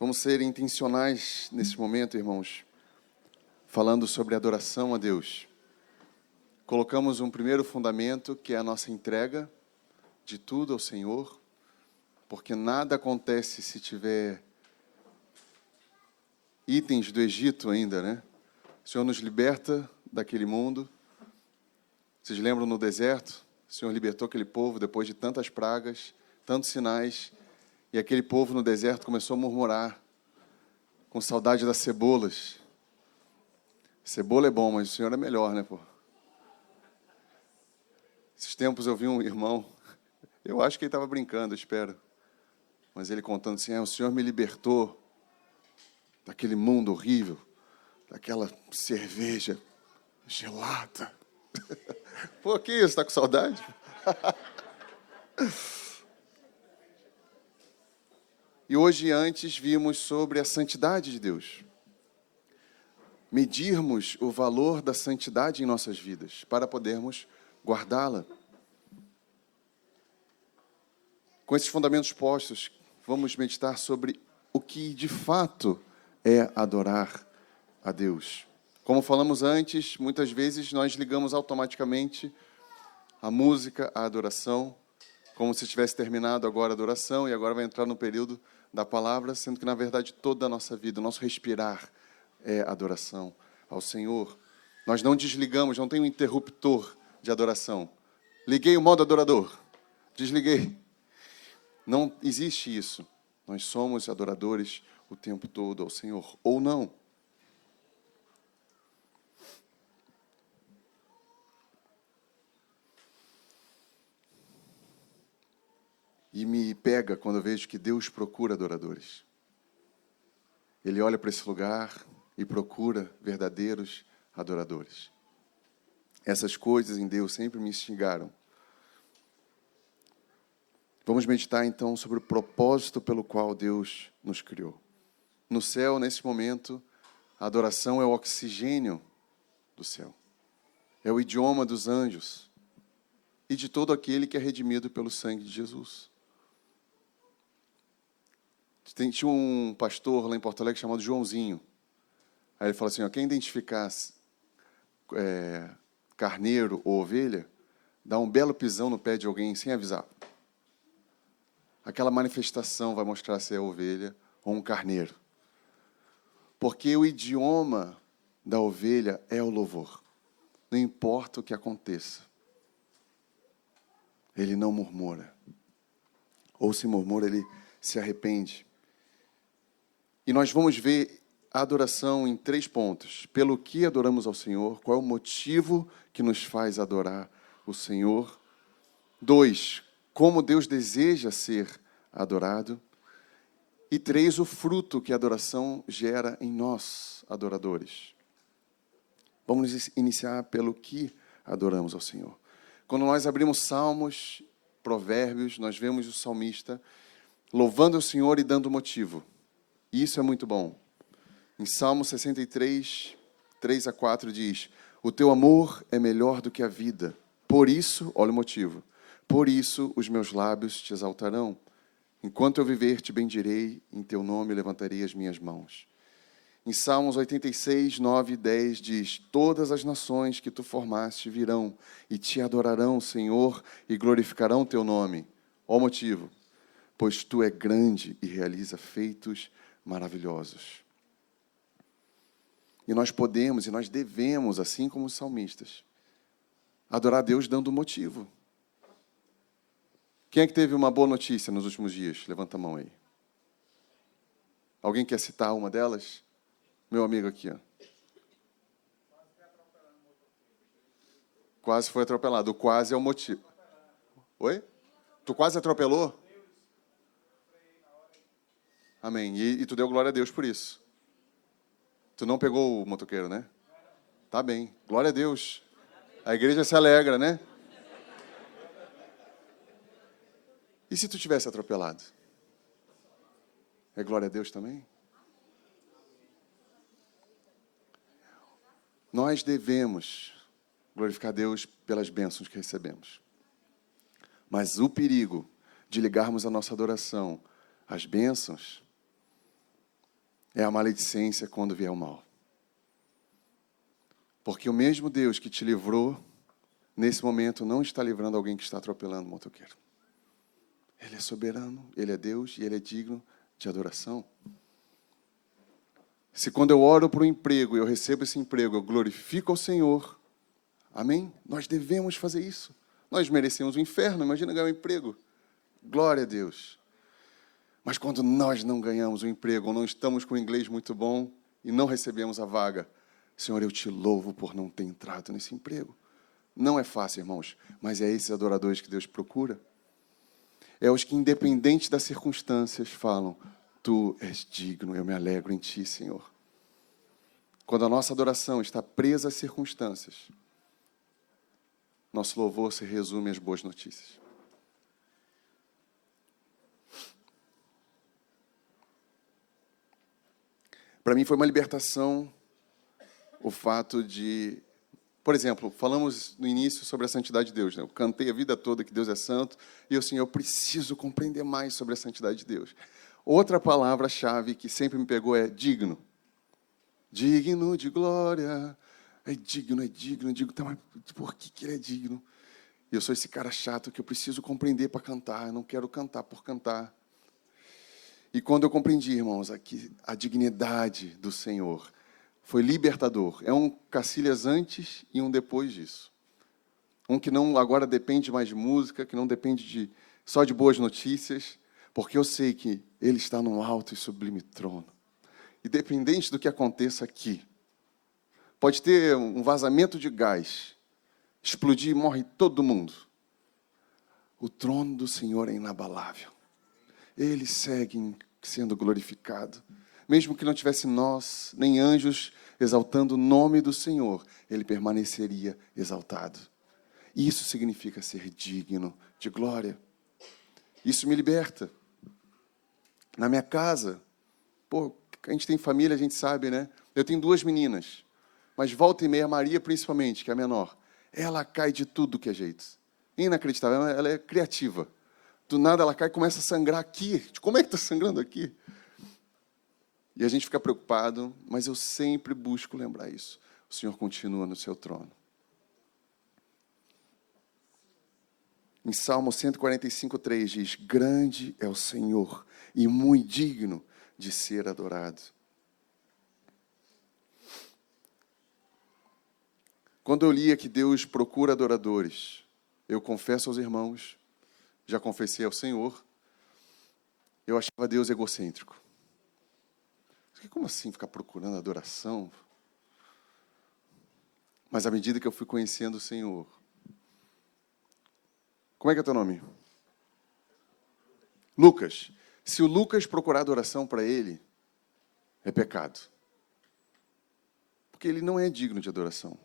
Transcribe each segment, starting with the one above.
Vamos ser intencionais nesse momento, irmãos, falando sobre adoração a Deus. Colocamos um primeiro fundamento, que é a nossa entrega de tudo ao Senhor, porque nada acontece se tiver itens do Egito ainda, né? O Senhor nos liberta daquele mundo. Vocês lembram no deserto? O Senhor libertou aquele povo depois de tantas pragas, tantos sinais, e aquele povo no deserto começou a murmurar, com saudade das cebolas. Cebola é bom, mas o Senhor é melhor, né, pô? Esses tempos eu vi um irmão, eu acho que ele estava brincando, eu espero, mas ele contando assim, o Senhor me libertou daquele mundo horrível, daquela cerveja gelada. Pô, que isso, está com saudade? E hoje antes vimos sobre a santidade de Deus. Medirmos o valor da santidade em nossas vidas, para podermos guardá-la. Com esses fundamentos postos, vamos meditar sobre o que de fato é adorar a Deus. Como falamos antes, muitas vezes nós ligamos automaticamente a música à adoração, como se tivesse terminado agora a adoração e agora vai entrar no período da palavra, sendo que, na verdade, toda a nossa vida, o nosso respirar é adoração ao Senhor. Nós não desligamos, não tem um interruptor de adoração. Liguei o modo adorador, desliguei. Não existe isso. Nós somos adoradores o tempo todo ao Senhor, ou não. E me pega quando eu vejo que Deus procura adoradores. Ele olha para esse lugar e procura verdadeiros adoradores. Essas coisas em Deus sempre me instigaram. Vamos meditar, então, sobre o propósito pelo qual Deus nos criou. No céu, nesse momento, a adoração é o oxigênio do céu. É o idioma dos anjos e de todo aquele que é redimido pelo sangue de Jesus. Tinha um pastor lá em Porto Alegre chamado Joãozinho. Aí ele falou assim, quem identificar carneiro ou ovelha, dá um belo pisão no pé de alguém sem avisar. Aquela manifestação vai mostrar se é ovelha ou um carneiro. Porque o idioma da ovelha é o louvor. Não importa o que aconteça. Ele não murmura. Ou se murmura, ele se arrepende. E nós vamos ver a adoração em 3 pontos. Pelo que adoramos ao Senhor, qual é o motivo que nos faz adorar o Senhor. 2, como Deus deseja ser adorado. E 3, o fruto que a adoração gera em nós, adoradores. Vamos iniciar pelo que adoramos ao Senhor. Quando nós abrimos Salmos, Provérbios, nós vemos o salmista louvando o Senhor e dando motivo. E isso é muito bom. Em Salmo 63, 3-4 diz, o teu amor é melhor do que a vida. Por isso, olha o motivo, por isso os meus lábios te exaltarão. Enquanto eu viver, te bendirei, em teu nome levantarei as minhas mãos. Em Salmos 86, 9 e 10 diz, todas as nações que tu formaste virão e te adorarão, Senhor, e glorificarão teu nome. Olha o motivo, pois tu é grande e realiza feitos maravilhosos. E nós podemos e nós devemos, assim como os salmistas, adorar a Deus dando motivo. Quem é que teve uma boa notícia nos últimos dias? Levanta a mão aí. Alguém quer citar uma delas? Meu amigo aqui, ó. Quase foi atropelado. O quase é o motivo. Oi? Tu quase atropelou? Amém. E tu deu glória a Deus por isso. Tu não pegou o motoqueiro, né? Tá bem. Glória a Deus. A igreja se alegra, né? E se tu tivesse atropelado? É glória a Deus também? Nós devemos glorificar a Deus pelas bênçãos que recebemos. Mas o perigo de ligarmos a nossa adoração às bênçãos é a maledicência quando vier o mal. Porque o mesmo Deus que te livrou, nesse momento, não está livrando alguém que está atropelando o motoqueiro. Ele é soberano, Ele é Deus e Ele é digno de adoração. Se quando eu oro por um emprego e eu recebo esse emprego, eu glorifico ao Senhor, amém? Nós devemos fazer isso. Nós merecemos o inferno, imagina ganhar um emprego. Glória a Deus. Mas quando nós não ganhamos o emprego, ou não estamos com o inglês muito bom e não recebemos a vaga, Senhor, eu te louvo por não ter entrado nesse emprego. Não é fácil, irmãos, mas é esses adoradores que Deus procura. É os que, independente das circunstâncias, falam, tu és digno, eu me alegro em ti, Senhor. Quando a nossa adoração está presa às circunstâncias, nosso louvor se resume às boas notícias. Para mim foi uma libertação o fato de... Por exemplo, falamos no início sobre a santidade de Deus, né? Eu cantei a vida toda que Deus é santo, e eu, assim, eu preciso compreender mais sobre a santidade de Deus. Outra palavra-chave que sempre me pegou é digno. Digno de glória. É digno, digo, tá, mas por que ele é digno? E eu sou esse cara chato que eu preciso compreender para cantar, eu não quero cantar por cantar. E quando eu compreendi, irmãos, aqui, a dignidade do Senhor, foi libertador. É um Cacilhas antes e um depois disso. Um que não agora depende mais de música, que não depende só de boas notícias, porque eu sei que Ele está num alto e sublime trono. Independente do que aconteça aqui, pode ter um vazamento de gás, explodir e morre todo mundo. O trono do Senhor é inabalável. Ele segue sendo glorificado. Mesmo que não tivesse nós, nem anjos, exaltando o nome do Senhor, Ele permaneceria exaltado. Isso significa ser digno de glória. Isso me liberta. Na minha casa, pô, a gente tem família, a gente sabe, né? Eu tenho 2 meninas, mas volta e meia, a Maria principalmente, que é a menor, ela cai de tudo que é jeito. Inacreditável, ela é criativa. Do nada ela cai e começa a sangrar aqui. Como é que está sangrando aqui? E a gente fica preocupado, mas eu sempre busco lembrar isso. O Senhor continua no seu trono. Em Salmo 145:3 diz, grande é o Senhor e muito digno de ser adorado. Quando eu lia que Deus procura adoradores, eu confesso aos irmãos, já confessei ao Senhor, eu achava Deus egocêntrico. Como assim ficar procurando adoração? Mas à medida que eu fui conhecendo o Senhor... Como é que é o teu nome? Lucas. Se o Lucas procurar adoração para ele, é pecado. Porque ele não é digno de adoração.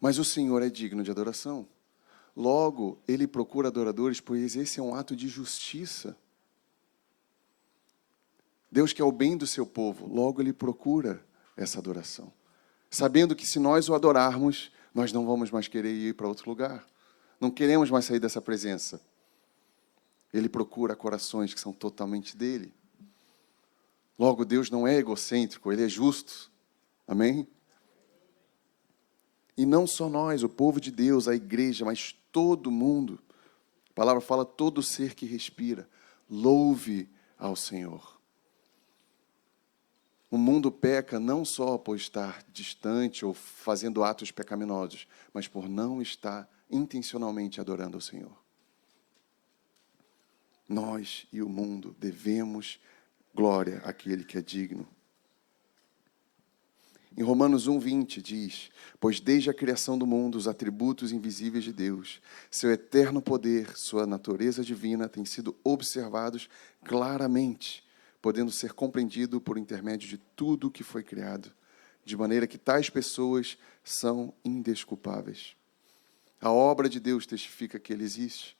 Mas o Senhor é digno de adoração. Logo, ele procura adoradores, pois esse é um ato de justiça. Deus quer o bem do seu povo, logo Ele procura essa adoração. Sabendo que se nós o adorarmos, nós não vamos mais querer ir para outro lugar. Não queremos mais sair dessa presença. Ele procura corações que são totalmente dele. Logo, Deus não é egocêntrico, Ele é justo. Amém? E não só nós, o povo de Deus, a igreja, mas todo mundo. A palavra fala, todo ser que respira, louve ao Senhor. O mundo peca não só por estar distante ou fazendo atos pecaminosos, mas por não estar intencionalmente adorando ao Senhor. Nós e o mundo devemos glória àquele que é digno. Em Romanos 1:20 diz, pois desde a criação do mundo, os atributos invisíveis de Deus, seu eterno poder, sua natureza divina, têm sido observados claramente, podendo ser compreendido por intermédio de tudo que foi criado, de maneira que tais pessoas são indesculpáveis. A obra de Deus testifica que Ele existe.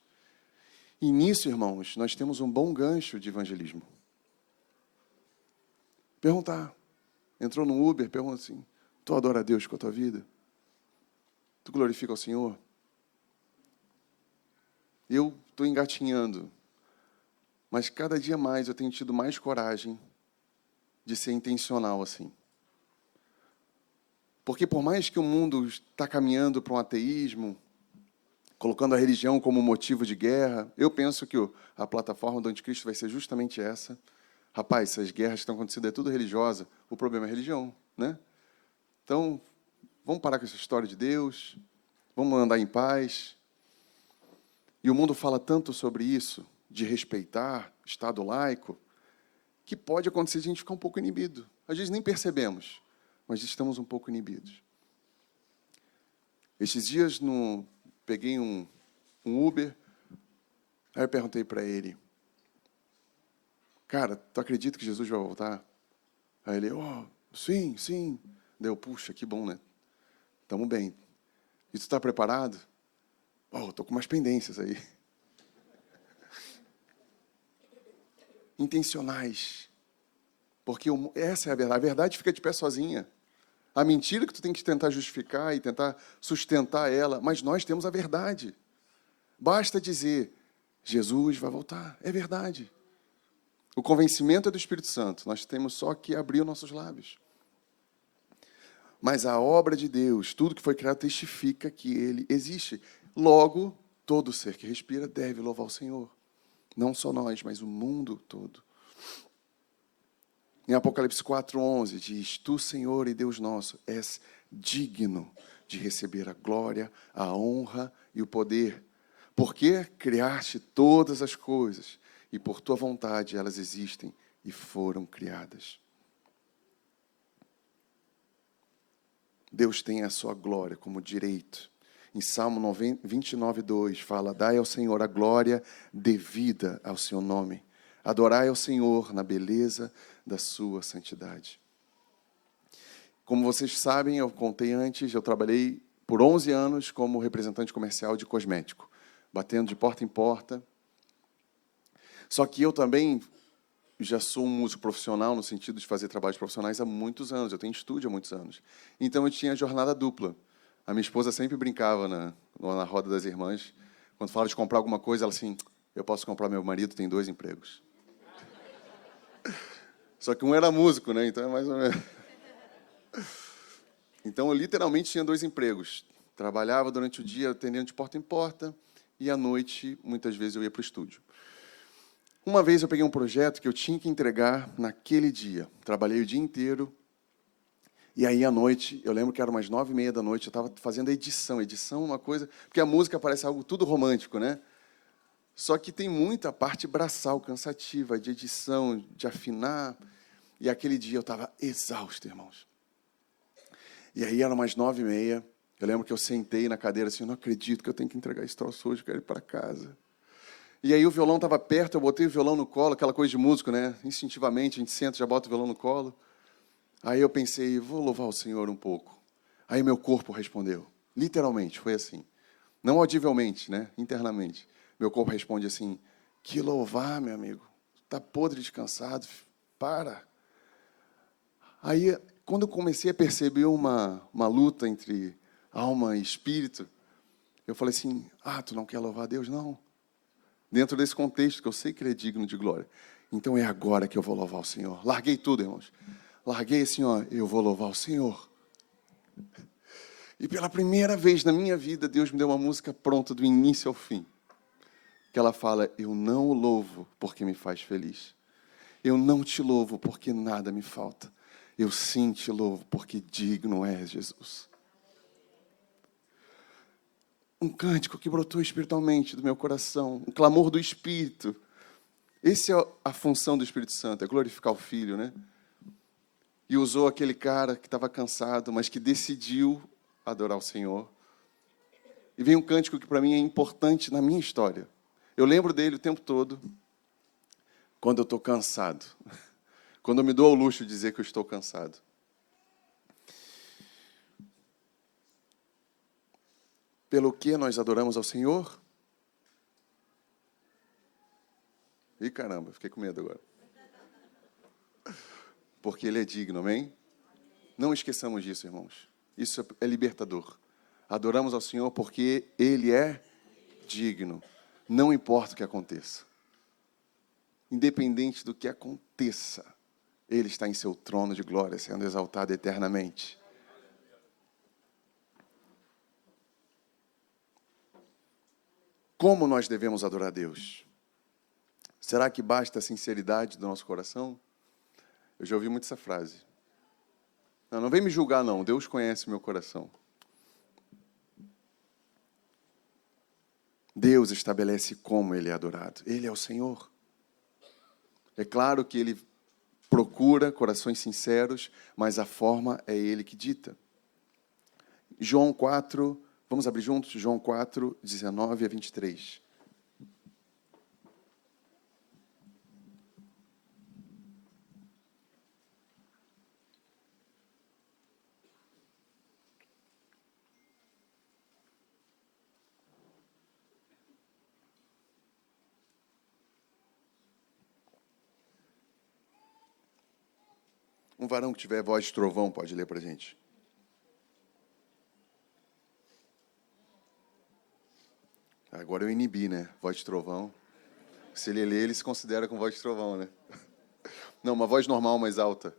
E nisso, irmãos, nós temos um bom gancho de evangelismo. Perguntar. Entrou no Uber, pergunta assim, tu adora a Deus com a tua vida? Tu glorifica ao Senhor? Eu estou engatinhando, mas cada dia mais eu tenho tido mais coragem de ser intencional assim. Porque por mais que o mundo está caminhando para um ateísmo, colocando a religião como motivo de guerra, eu penso que a plataforma do anticristo vai ser justamente essa. Rapaz, essas guerras que estão acontecendo é tudo religiosa, o problema é a religião, né? Então, vamos parar com essa história de Deus, vamos andar em paz. E o mundo fala tanto sobre isso, de respeitar Estado laico, que pode acontecer de a gente ficar um pouco inibido. Às vezes nem percebemos, mas estamos um pouco inibidos. Estes dias, peguei um Uber, aí eu perguntei para ele, cara, tu acredita que Jesus vai voltar? Aí ele, sim, sim. Daí eu, puxa, que bom, né? Tamo bem. E tu está preparado? Estou com umas pendências aí. Intencionais. Porque essa é a verdade. A verdade fica de pé sozinha. A mentira que tu tem que tentar justificar e tentar sustentar ela, mas nós temos a verdade. Basta dizer, Jesus vai voltar. É verdade. O convencimento é do Espírito Santo. Nós temos só que abrir os nossos lábios. Mas a obra de Deus, tudo que foi criado, testifica que Ele existe. Logo, todo ser que respira deve louvar o Senhor. Não só nós, mas o mundo todo. Em Apocalipse 4:11 diz, Tu, Senhor e Deus nosso, és digno de receber a glória, a honra e o poder, porque criaste todas as coisas, e por Tua vontade elas existem e foram criadas. Deus tem a sua glória como direito. Em Salmo 29:2 fala, Dai ao Senhor a glória devida ao seu nome. Adorai ao Senhor na beleza da sua santidade. Como vocês sabem, eu contei antes, eu trabalhei por 11 anos como representante comercial de cosmético, batendo de porta em porta. Só que eu também já sou um músico profissional, no sentido de fazer trabalhos profissionais há muitos anos. Eu tenho estúdio há muitos anos. Então, eu tinha jornada dupla. A minha esposa sempre brincava na roda das irmãs. Quando falava de comprar alguma coisa, ela assim, eu posso comprar, meu marido tem 2 empregos. Só que um era músico, né? Então, é mais ou menos. Então, eu literalmente tinha 2 empregos. Trabalhava durante o dia atendendo de porta em porta e, à noite, muitas vezes, eu ia para o estúdio. Uma vez eu peguei um projeto que eu tinha que entregar naquele dia. Trabalhei o dia inteiro. E aí, à noite, eu lembro que era umas 9:30 da noite, eu estava fazendo a edição. Edição é uma coisa... Porque a música parece algo tudo romântico, né? Só que tem muita parte braçal, cansativa, de edição, de afinar. E aquele dia eu estava exausto, irmãos. E aí, eram umas 9:30. Eu lembro que eu sentei na cadeira assim, eu não acredito que eu tenho que entregar esse troço hoje, eu quero ir para casa. E aí o violão estava perto, eu botei o violão no colo, aquela coisa de músico, né? Instintivamente, a gente senta, já bota o violão no colo. Aí eu pensei, vou louvar o Senhor um pouco. Aí meu corpo respondeu. Literalmente, foi assim. Não audivelmente, né? Internamente. Meu corpo responde assim, que louvar, meu amigo. Está podre de cansado, para. Aí, quando eu comecei a perceber uma luta entre alma e espírito, eu falei assim, tu não quer louvar a Deus? Não. Dentro desse contexto, que eu sei que Ele é digno de glória. Então, é agora que eu vou louvar o Senhor. Larguei tudo, irmãos. Larguei assim, eu vou louvar o Senhor. E pela primeira vez na minha vida, Deus me deu uma música pronta, do início ao fim. Que ela fala, eu não o louvo porque me faz feliz. Eu não te louvo porque nada me falta. Eu sim te louvo porque digno é Jesus. Um cântico que brotou espiritualmente do meu coração, um clamor do Espírito. Essa é a função do Espírito Santo, é glorificar o Filho, né? E usou aquele cara que estava cansado, mas que decidiu adorar o Senhor. E vem um cântico que para mim é importante na minha história. Eu lembro dele o tempo todo, quando eu estou cansado. Quando eu me dou ao luxo de dizer que eu estou cansado. Pelo que nós adoramos ao Senhor? Ih, caramba, fiquei com medo agora. Porque Ele é digno, amém? Não esqueçamos disso, irmãos. Isso é libertador. Adoramos ao Senhor porque Ele é digno. Não importa o que aconteça. Independente do que aconteça, Ele está em seu trono de glória, sendo exaltado eternamente. Como nós devemos adorar a Deus? Será que basta a sinceridade do nosso coração? Eu já ouvi muito essa frase. Não vem me julgar, não. Deus conhece o meu coração. Deus estabelece como Ele é adorado. Ele é o Senhor. É claro que Ele procura corações sinceros, mas a forma é Ele que dita. João 4, vamos abrir juntos? João 4, 19 a 23. Um varão que tiver voz de trovão pode ler para a gente. Agora eu inibi, né? Voz de trovão. Se ele lê, ele se considera com voz de trovão, né? Não, uma voz normal, mais alta.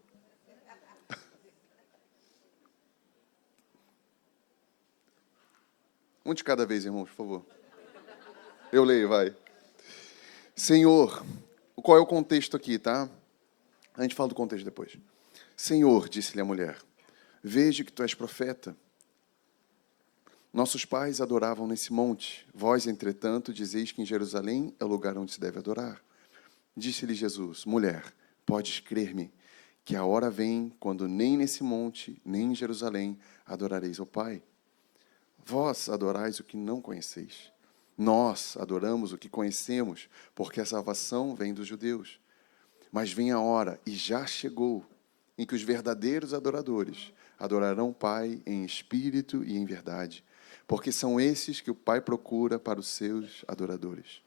Um de cada vez, irmãos, por favor. Eu leio, vai. Senhor, qual é o contexto aqui, tá? A gente fala do contexto depois. Senhor, disse-lhe a mulher, veja que tu és profeta. Nossos pais adoravam nesse monte. Vós, entretanto, dizeis que em Jerusalém é o lugar onde se deve adorar. Disse-lhe Jesus, mulher, podes crer-me, que a hora vem quando nem nesse monte, nem em Jerusalém adorareis ao Pai. Vós adorais o que não conheceis. Nós adoramos o que conhecemos, porque a salvação vem dos judeus. Mas vem a hora, e já chegou, em que os verdadeiros adoradores adorarão o Pai em espírito e em verdade, porque são esses que o Pai procura para os seus adoradores.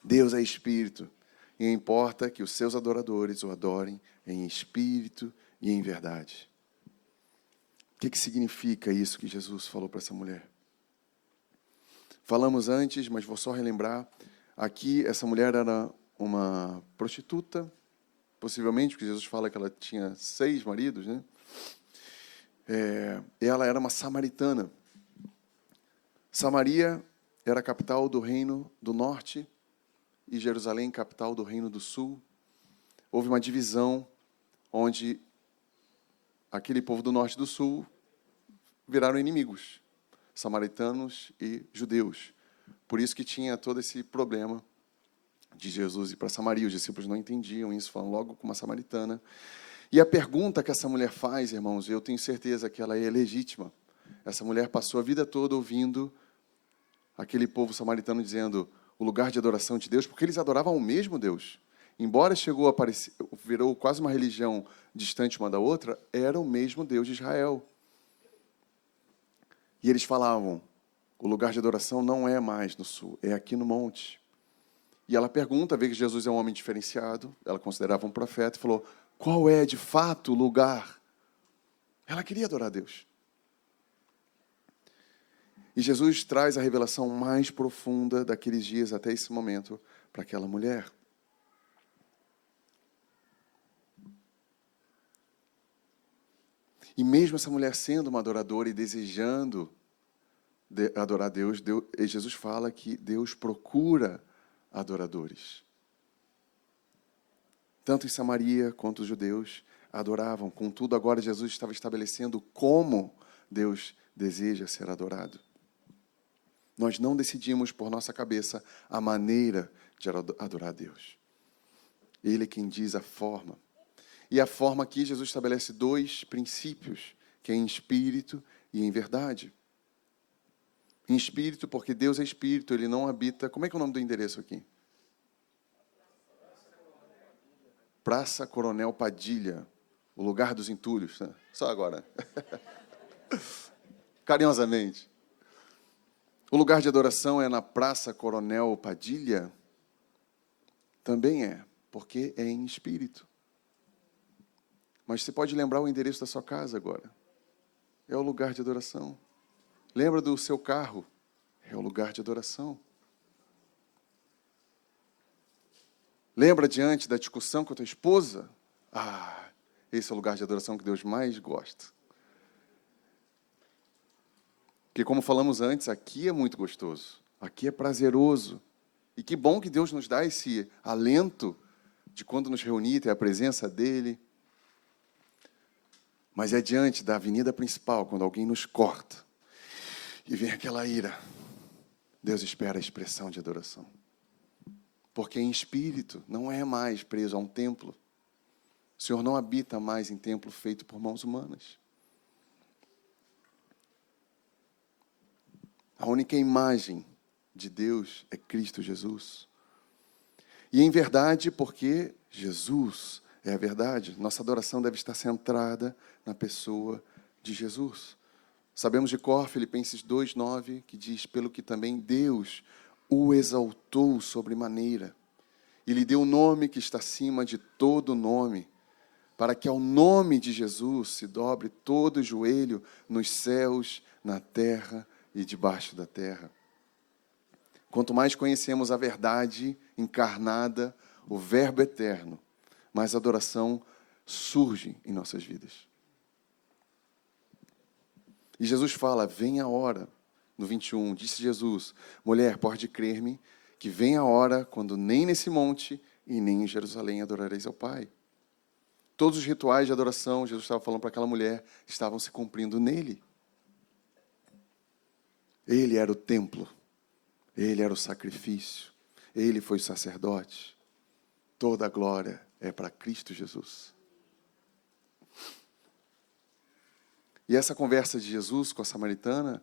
Deus é espírito, e importa que os seus adoradores o adorem em espírito e em verdade. O que significa isso que Jesus falou para essa mulher? Falamos antes, mas vou só relembrar. Aqui, essa mulher era uma prostituta, possivelmente, porque Jesus fala que ela tinha 6 maridos, né? Ela era uma samaritana. Samaria era a capital do reino do norte e Jerusalém, capital do reino do sul. Houve uma divisão onde aquele povo do norte e do sul viraram inimigos, samaritanos e judeus. Por isso que tinha todo esse problema de Jesus ir para Samaria. Os discípulos não entendiam isso, falam logo com uma samaritana. E a pergunta que essa mulher faz, irmãos, eu tenho certeza que ela é legítima. Essa mulher passou a vida toda ouvindo aquele povo samaritano dizendo o lugar de adoração de Deus, porque eles adoravam o mesmo Deus. Embora chegou a aparecer, virou quase uma religião distante uma da outra, era o mesmo Deus de Israel. E eles falavam, o lugar de adoração não é mais no sul, é aqui no monte. E ela pergunta, vê que Jesus é um homem diferenciado, ela considerava um profeta, e falou, qual é de fato o lugar? Ela queria adorar a Deus. E Jesus traz a revelação mais profunda daqueles dias até esse momento para aquela mulher. E mesmo essa mulher sendo uma adoradora e desejando adorar a Deus, Jesus fala que Deus procura adoradores. Tanto em Samaria quanto os judeus adoravam. Contudo, agora Jesus estava estabelecendo como Deus deseja ser adorado. Nós não decidimos por nossa cabeça a maneira de adorar a Deus. Ele é quem diz a forma. E a forma aqui, Jesus estabelece 2 princípios, que é em espírito e em verdade. Em espírito, porque Deus é espírito, Ele não habita... Como é que é o nome do endereço aqui? Praça Coronel Padilha, o lugar dos entulhos. Né? Só agora. Carinhosamente. O lugar de adoração é na Praça Coronel Padilha? Também é, porque é em espírito. Mas você pode lembrar o endereço da sua casa agora. É o lugar de adoração. Lembra do seu carro? É o lugar de adoração. Lembra diante da discussão com a tua esposa? Esse é o lugar de adoração que Deus mais gosta. Porque, como falamos antes, aqui é muito gostoso, aqui é prazeroso. E que bom que Deus nos dá esse alento de quando nos reunir, ter a presença dEle. Mas é diante da avenida principal, quando alguém nos corta e vem aquela ira, Deus espera a expressão de adoração. Porque em espírito não é mais preso a um templo. O Senhor não habita mais em templo feito por mãos humanas. A única imagem de Deus é Cristo Jesus. E em verdade, porque Jesus é a verdade, nossa adoração deve estar centrada na pessoa de Jesus. Sabemos de cor, Filipenses 2:9, que diz, pelo que também Deus o exaltou sobremaneira, e lhe deu o nome que está acima de todo nome, para que ao nome de Jesus se dobre todo o joelho nos céus, na terra e debaixo da terra. Quanto mais conhecemos a verdade encarnada, o Verbo eterno, mais adoração surge em nossas vidas. E Jesus fala, vem a hora, no 21, disse Jesus, mulher, pode crer-me, que vem a hora quando nem nesse monte e nem em Jerusalém adorareis ao Pai. Todos os rituais de adoração, Jesus estava falando para aquela mulher, estavam se cumprindo nele. Ele era o templo, ele era o sacrifício, ele foi o sacerdote. Toda a glória é para Cristo Jesus. E essa conversa de Jesus com a samaritana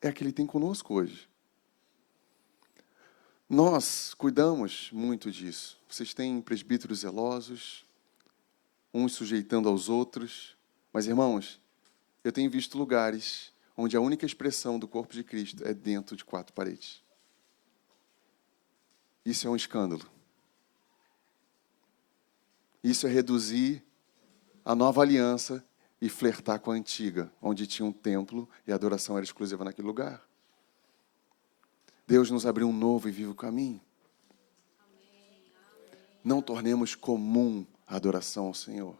é a que ele tem conosco hoje. Nós cuidamos muito disso. Vocês têm presbíteros zelosos, uns sujeitando aos outros. Mas, irmãos, eu tenho visto lugares onde a única expressão do corpo de Cristo é dentro de 4 paredes. Isso é um escândalo. Isso é reduzir a nova aliança e flertar com a antiga, onde tinha um templo e a adoração era exclusiva naquele lugar. Deus nos abriu um novo e vivo caminho. Não tornemos comum a adoração ao Senhor.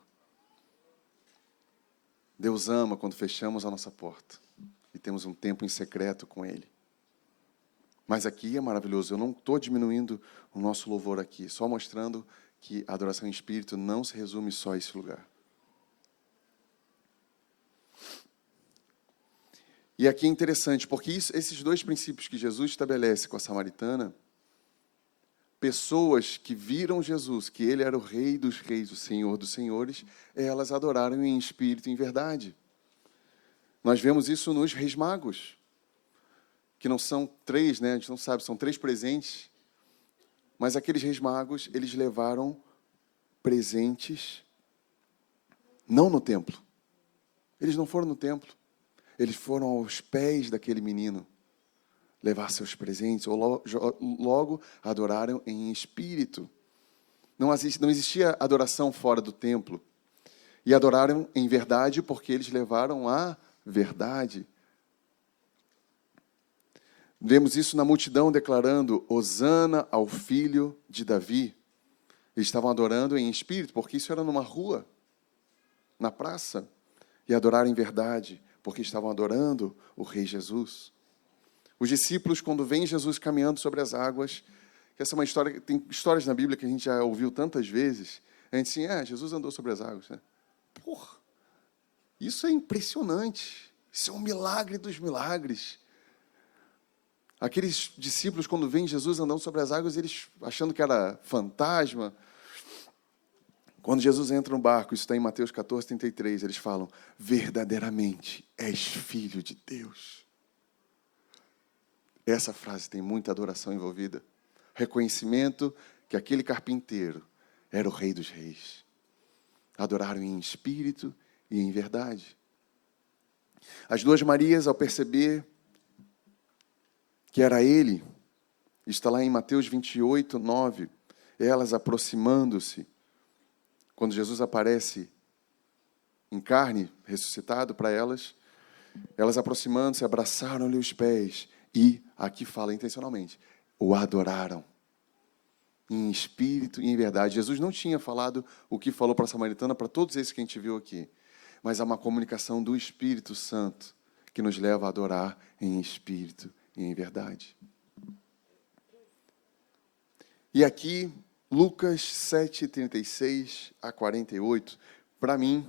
Deus ama quando fechamos a nossa porta e temos um tempo em secreto com Ele. Mas aqui é maravilhoso. Eu não estou diminuindo o nosso louvor aqui, só mostrando que a adoração em espírito não se resume só a esse lugar. E aqui é interessante, porque esses 2 princípios que Jesus estabelece com a samaritana, pessoas que viram Jesus, que Ele era o Rei dos Reis, o Senhor dos Senhores, elas adoraram em espírito e em verdade. Nós vemos isso nos Reis Magos, que não são 3, né? A gente não sabe, são 3 presentes, mas aqueles Reis Magos, eles levaram presentes, não no templo. Eles não foram no templo. Eles foram aos pés daquele menino levar seus presentes, ou logo adoraram em espírito. Não existia adoração fora do templo. E adoraram em verdade porque eles levaram a verdade. Vemos isso na multidão declarando, Hosana ao filho de Davi. Eles estavam adorando em espírito, porque isso era numa rua, na praça. E adoraram em verdade, porque estavam adorando o Rei Jesus. Os discípulos, quando veem Jesus caminhando sobre as águas, que essa é uma história, tem histórias na Bíblia que a gente já ouviu tantas vezes, a gente assim, Jesus andou sobre as águas, né? Porra, isso é impressionante, isso é um milagre dos milagres. Aqueles discípulos, quando veem Jesus andando sobre as águas, eles achando que era fantasma. Quando Jesus entra no barco, isso está em Mateus 14:33, eles falam, verdadeiramente és filho de Deus. Essa frase tem muita adoração envolvida. Reconhecimento que aquele carpinteiro era o Rei dos Reis. Adoraram em espírito e em verdade. As 2 Marias, ao perceber que era ele, está lá em Mateus 28:9, elas aproximando-se, quando Jesus aparece em carne, ressuscitado para elas aproximando-se, abraçaram-lhe os pés e, aqui fala intencionalmente, o adoraram. em espírito e em verdade. Jesus não tinha falado o que falou para a samaritana, para todos esses que a gente viu aqui, mas há uma comunicação do Espírito Santo que nos leva a adorar em espírito e em verdade. E aqui, Lucas 7:36 a 48, para mim,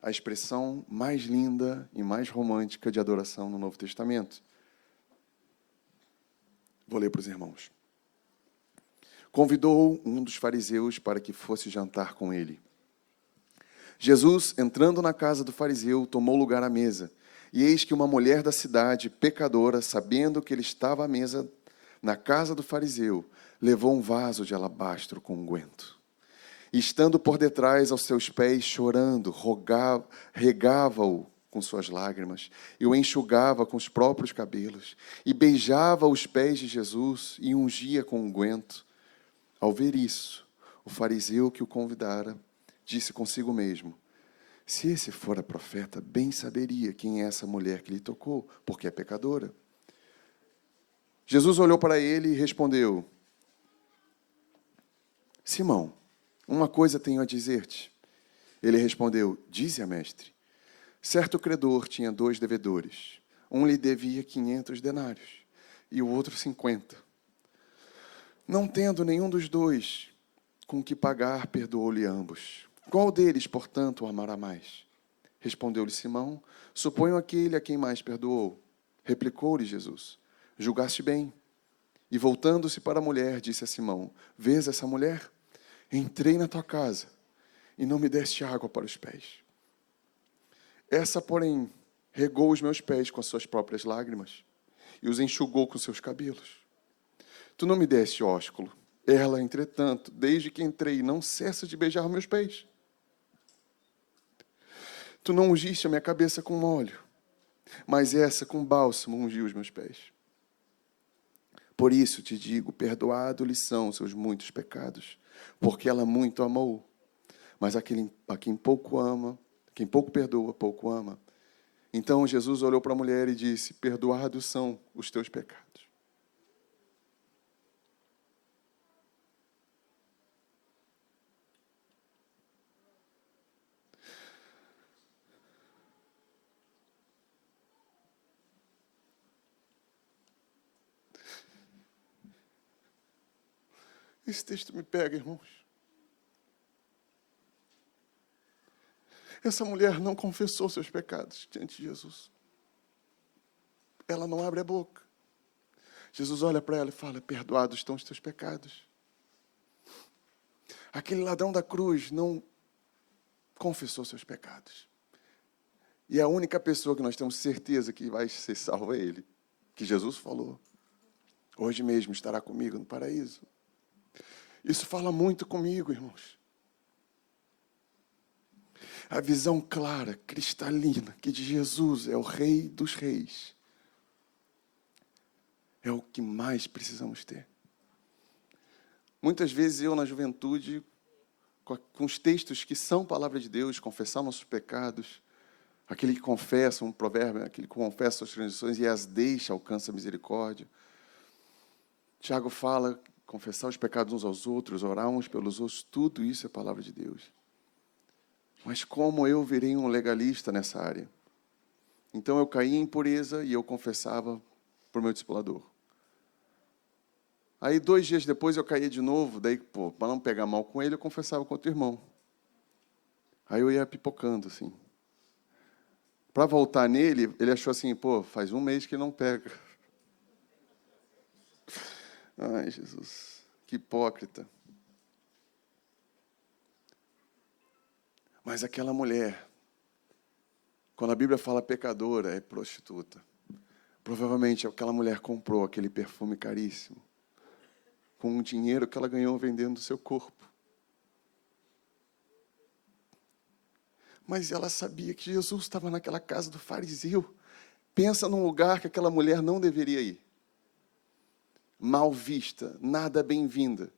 a expressão mais linda e mais romântica de adoração no Novo Testamento. Vou ler para os irmãos. Convidou um dos fariseus para que fosse jantar com ele. Jesus, entrando na casa do fariseu, tomou lugar à mesa. E eis que uma mulher da cidade, pecadora, sabendo que ele estava à mesa na casa do fariseu, levou um vaso de alabastro com unguento. E estando por detrás aos seus pés, chorando, regava-o com suas lágrimas, e o enxugava com os próprios cabelos, e beijava os pés de Jesus, e ungia com unguento. Ao ver isso, o fariseu que o convidara disse consigo mesmo: se esse fora profeta, bem saberia quem é essa mulher que lhe tocou, porque é pecadora. Jesus olhou para ele e respondeu: Simão, uma coisa tenho a dizer-te. Ele respondeu: dize-a, mestre. Certo credor tinha 2 devedores. Um lhe devia 500 denários e o outro 50. Não tendo nenhum dos 2 com que pagar, perdoou-lhe ambos. Qual deles, portanto, o amará mais? Respondeu-lhe Simão: suponho aquele a quem mais perdoou. Replicou-lhe Jesus: julgaste bem. E voltando-se para a mulher, disse a Simão: vês essa mulher? Entrei na tua casa e não me deste água para os pés. Essa, porém, regou os meus pés com as suas próprias lágrimas e os enxugou com seus cabelos. Tu não me deste ósculo. Ela, entretanto, desde que entrei, não cessa de beijar meus pés. Tu não ungiste a minha cabeça com óleo, mas essa com bálsamo ungiu os meus pés. Por isso te digo, perdoado-lhe são os seus muitos pecados, porque ela muito amou. Mas a quem pouco ama, quem pouco perdoa, pouco ama. Então Jesus olhou para a mulher e disse: perdoados são os teus pecados. Esse texto me pega, irmãos. Essa mulher não confessou seus pecados diante de Jesus. Ela não abre a boca. Jesus olha para ela e fala: perdoados estão os teus pecados. Aquele ladrão da cruz não confessou seus pecados. E a única pessoa que nós temos certeza que vai ser salva é ele, que Jesus falou: hoje mesmo estará comigo no paraíso. Isso fala muito comigo, irmãos. A visão clara, cristalina, que de Jesus é o Rei dos Reis, é o que mais precisamos ter. Muitas vezes eu, na juventude, com os textos que são palavra de Deus, confessar nossos pecados, aquele que confessa, um provérbio, aquele que confessa suas transgressões e as deixa, alcança a misericórdia. Tiago fala: confessar os pecados uns aos outros, orar uns pelos outros, tudo isso é palavra de Deus. Mas como eu virei um legalista nessa área? Então eu caí em impureza e eu confessava para o meu discipulador. Aí 2 dias depois eu caía de novo, daí, para não pegar mal com ele, eu confessava com outro irmão. Aí eu ia pipocando, assim. Para voltar nele, ele achou assim: faz 1 mês que não pega. Ai, Jesus, que hipócrita. Mas aquela mulher, quando a Bíblia fala pecadora, é prostituta. Provavelmente aquela mulher comprou aquele perfume caríssimo com o dinheiro que ela ganhou vendendo o seu corpo. Mas ela sabia que Jesus estava naquela casa do fariseu. Pensa num lugar que aquela mulher não deveria ir. Mal vista, nada bem-vinda.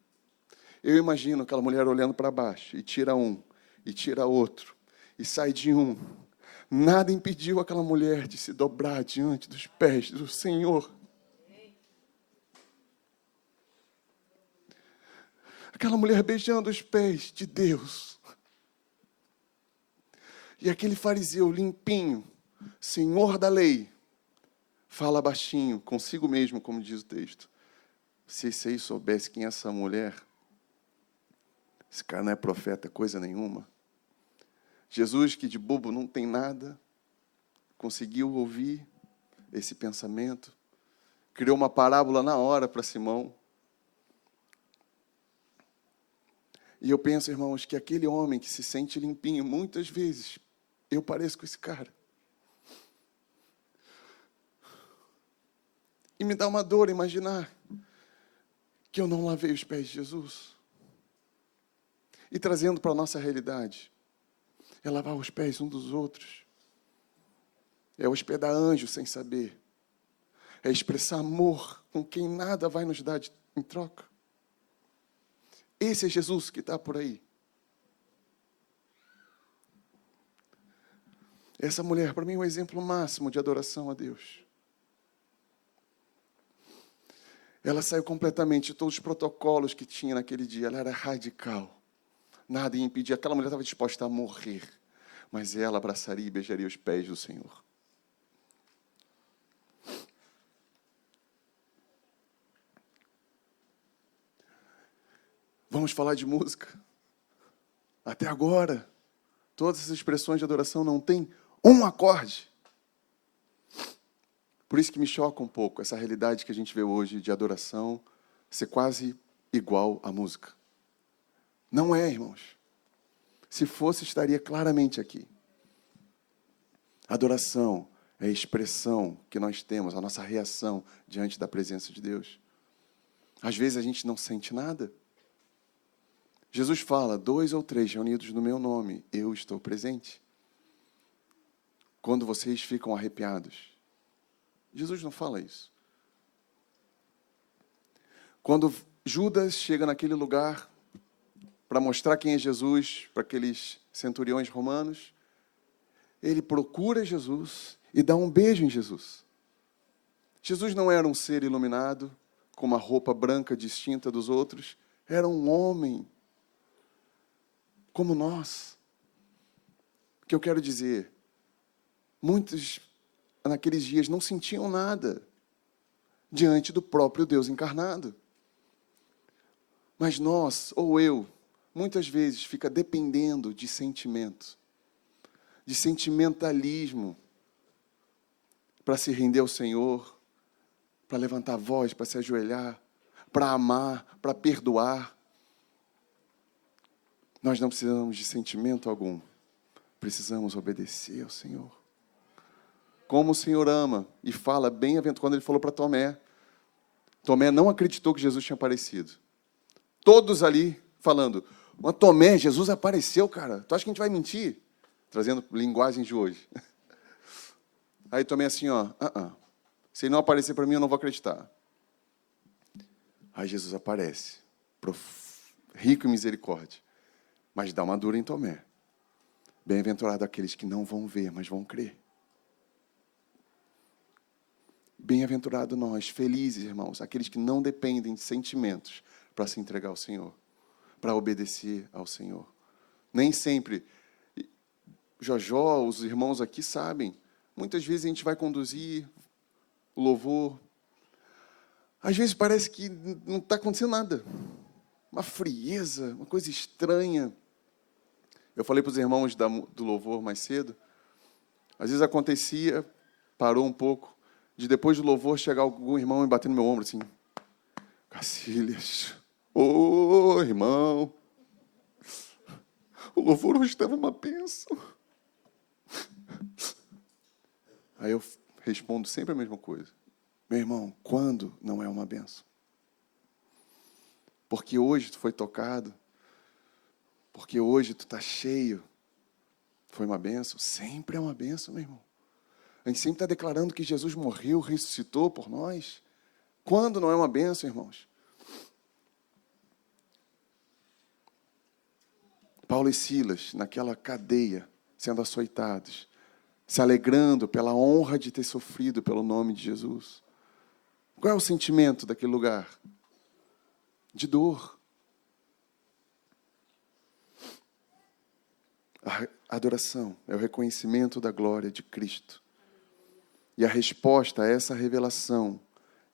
Eu imagino aquela mulher olhando para baixo, e tira um, e tira outro, e sai de um. Nada impediu aquela mulher de se dobrar diante dos pés do Senhor. aquela mulher beijando os pés de Deus. E aquele fariseu limpinho, senhor da lei, fala baixinho, consigo mesmo, como diz o texto. Se esse aí soubesse quem é essa mulher, esse cara não é profeta, coisa nenhuma. Jesus, que de bobo não tem nada, conseguiu ouvir esse pensamento, criou uma parábola na hora para Simão. E eu penso, irmãos, que aquele homem que se sente limpinho, muitas vezes, eu pareço com esse cara. E me dá uma dor imaginar que eu não lavei os pés de Jesus. E trazendo para a nossa realidade, é lavar os pés uns dos outros. É hospedar anjo sem saber. É expressar amor com quem nada vai nos dar em troca. Esse é Jesus que está por aí. Essa mulher, para mim, é um exemplo máximo de adoração a Deus. Ela saiu completamente de todos os protocolos que tinha naquele dia. Ela era radical. Nada ia impedir. Aquela mulher estava disposta a morrer. Mas ela abraçaria e beijaria os pés do Senhor. Vamos falar de música? Até agora, todas essas expressões de adoração não têm um acorde. Por isso que me choca um pouco essa realidade que a gente vê hoje de adoração ser quase igual à música. Não é, irmãos. Se fosse, estaria claramente aqui. Adoração é a expressão que nós temos, a nossa reação diante da presença de Deus. Às vezes a gente não sente nada. Jesus fala, 2 ou 3 reunidos no meu nome, eu estou presente. Quando vocês ficam arrepiados. Jesus não fala isso. Quando Judas chega naquele lugar para mostrar quem é Jesus para aqueles centuriões romanos, ele procura Jesus e dá um beijo em Jesus. Jesus não era um ser iluminado, com uma roupa branca distinta dos outros, era um homem como nós. O que eu quero dizer, muitos naqueles dias não sentiam nada diante do próprio Deus encarnado. Mas nós, ou eu, muitas vezes fica dependendo de sentimento, de sentimentalismo, para se render ao Senhor, para levantar a voz, para se ajoelhar, para amar, para perdoar. Nós não precisamos de sentimento algum. Precisamos obedecer ao Senhor. Como o Senhor ama e fala bem-aventurado, quando ele falou para Tomé. Tomé não acreditou que Jesus tinha aparecido. Todos ali falando, mas Tomé, Jesus apareceu, cara. Tu acha que a gente vai mentir? Trazendo linguagem de hoje. Aí Tomé assim, ó, se ele não aparecer para mim, eu não vou acreditar. Aí Jesus aparece, rico em misericórdia. Mas dá uma dura em Tomé. Bem-aventurado aqueles que não vão ver, mas vão crer. Bem-aventurado nós, felizes, irmãos, aqueles que não dependem de sentimentos para se entregar ao Senhor, para obedecer ao Senhor. Nem sempre, Jojó, os irmãos aqui sabem, muitas vezes a gente vai conduzir o louvor, às vezes parece que não está acontecendo nada, uma frieza, uma coisa estranha. Eu falei para os irmãos do louvor mais cedo, às vezes acontecia, parou um pouco, de depois do louvor chegar algum irmão e bater no meu ombro assim, Cacilhas, ô irmão, o louvor hoje estava uma bênção. Aí eu respondo sempre a mesma coisa. Meu irmão, quando não é uma bênção? Porque hoje tu foi tocado, porque hoje tu está cheio, foi uma bênção? Sempre é uma bênção, meu irmão. A gente sempre está declarando que Jesus morreu, ressuscitou por nós. Quando não é uma bênção, irmãos? Paulo e Silas, naquela cadeia, sendo açoitados, se alegrando pela honra de ter sofrido pelo nome de Jesus. Qual é o sentimento daquele lugar? De dor. A adoração é o reconhecimento da glória de Cristo. E a resposta a essa revelação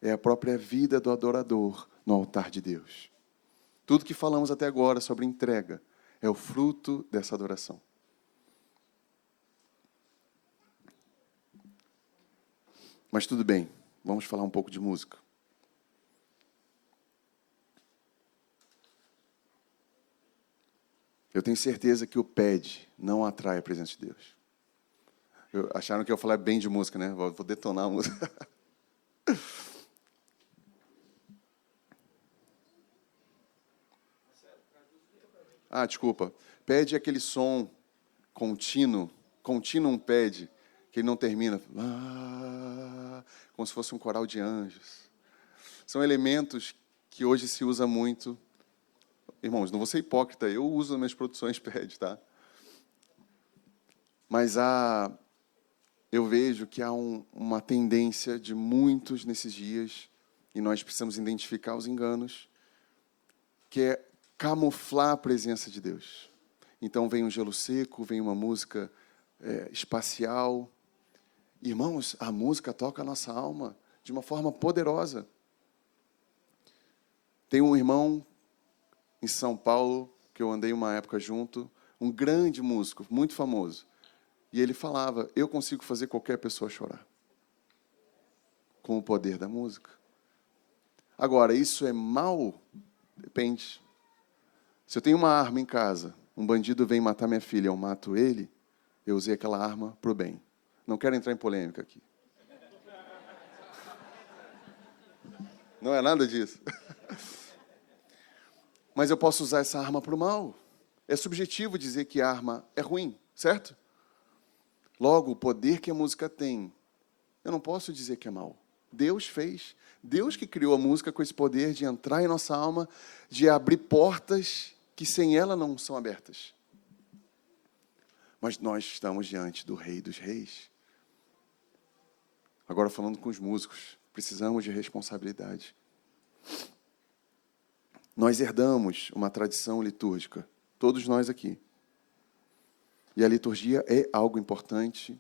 é a própria vida do adorador no altar de Deus. Tudo que falamos até agora sobre entrega é o fruto dessa adoração. Mas tudo bem, vamos falar um pouco de música. Eu tenho certeza que o pad não atrai a presença de Deus. Acharam que eu ia falar bem de música, né? Vou detonar a música. Desculpa. Pad é aquele som contínuo pad, que ele não termina. Como se fosse um coral de anjos. São elementos que hoje se usa muito. Irmãos, não vou ser hipócrita, eu uso nas minhas produções pad, tá? Mas eu vejo que há uma tendência de muitos nesses dias, e nós precisamos identificar os enganos, que é camuflar a presença de Deus. Então vem um gelo seco, vem uma música espacial. Irmãos, a música toca a nossa alma de uma forma poderosa. Tem um irmão em São Paulo, que eu andei uma época junto, um grande músico, muito famoso. E ele falava, eu consigo fazer qualquer pessoa chorar. Com o poder da música. Agora, isso é mal? Depende. Se eu tenho uma arma em casa, um bandido vem matar minha filha, eu mato ele, eu usei aquela arma para o bem. Não quero entrar em polêmica aqui. Não é nada disso. Mas eu posso usar essa arma para o mal. É subjetivo dizer que a arma é ruim, certo? Logo, o poder que a música tem, eu não posso dizer que é mal. Deus fez. Deus que criou a música com esse poder de entrar em nossa alma, de abrir portas que sem ela não são abertas. Mas nós estamos diante do Rei dos Reis. Agora, falando com os músicos, precisamos de responsabilidade. Nós herdamos uma tradição litúrgica, todos nós aqui. E a liturgia é algo importante.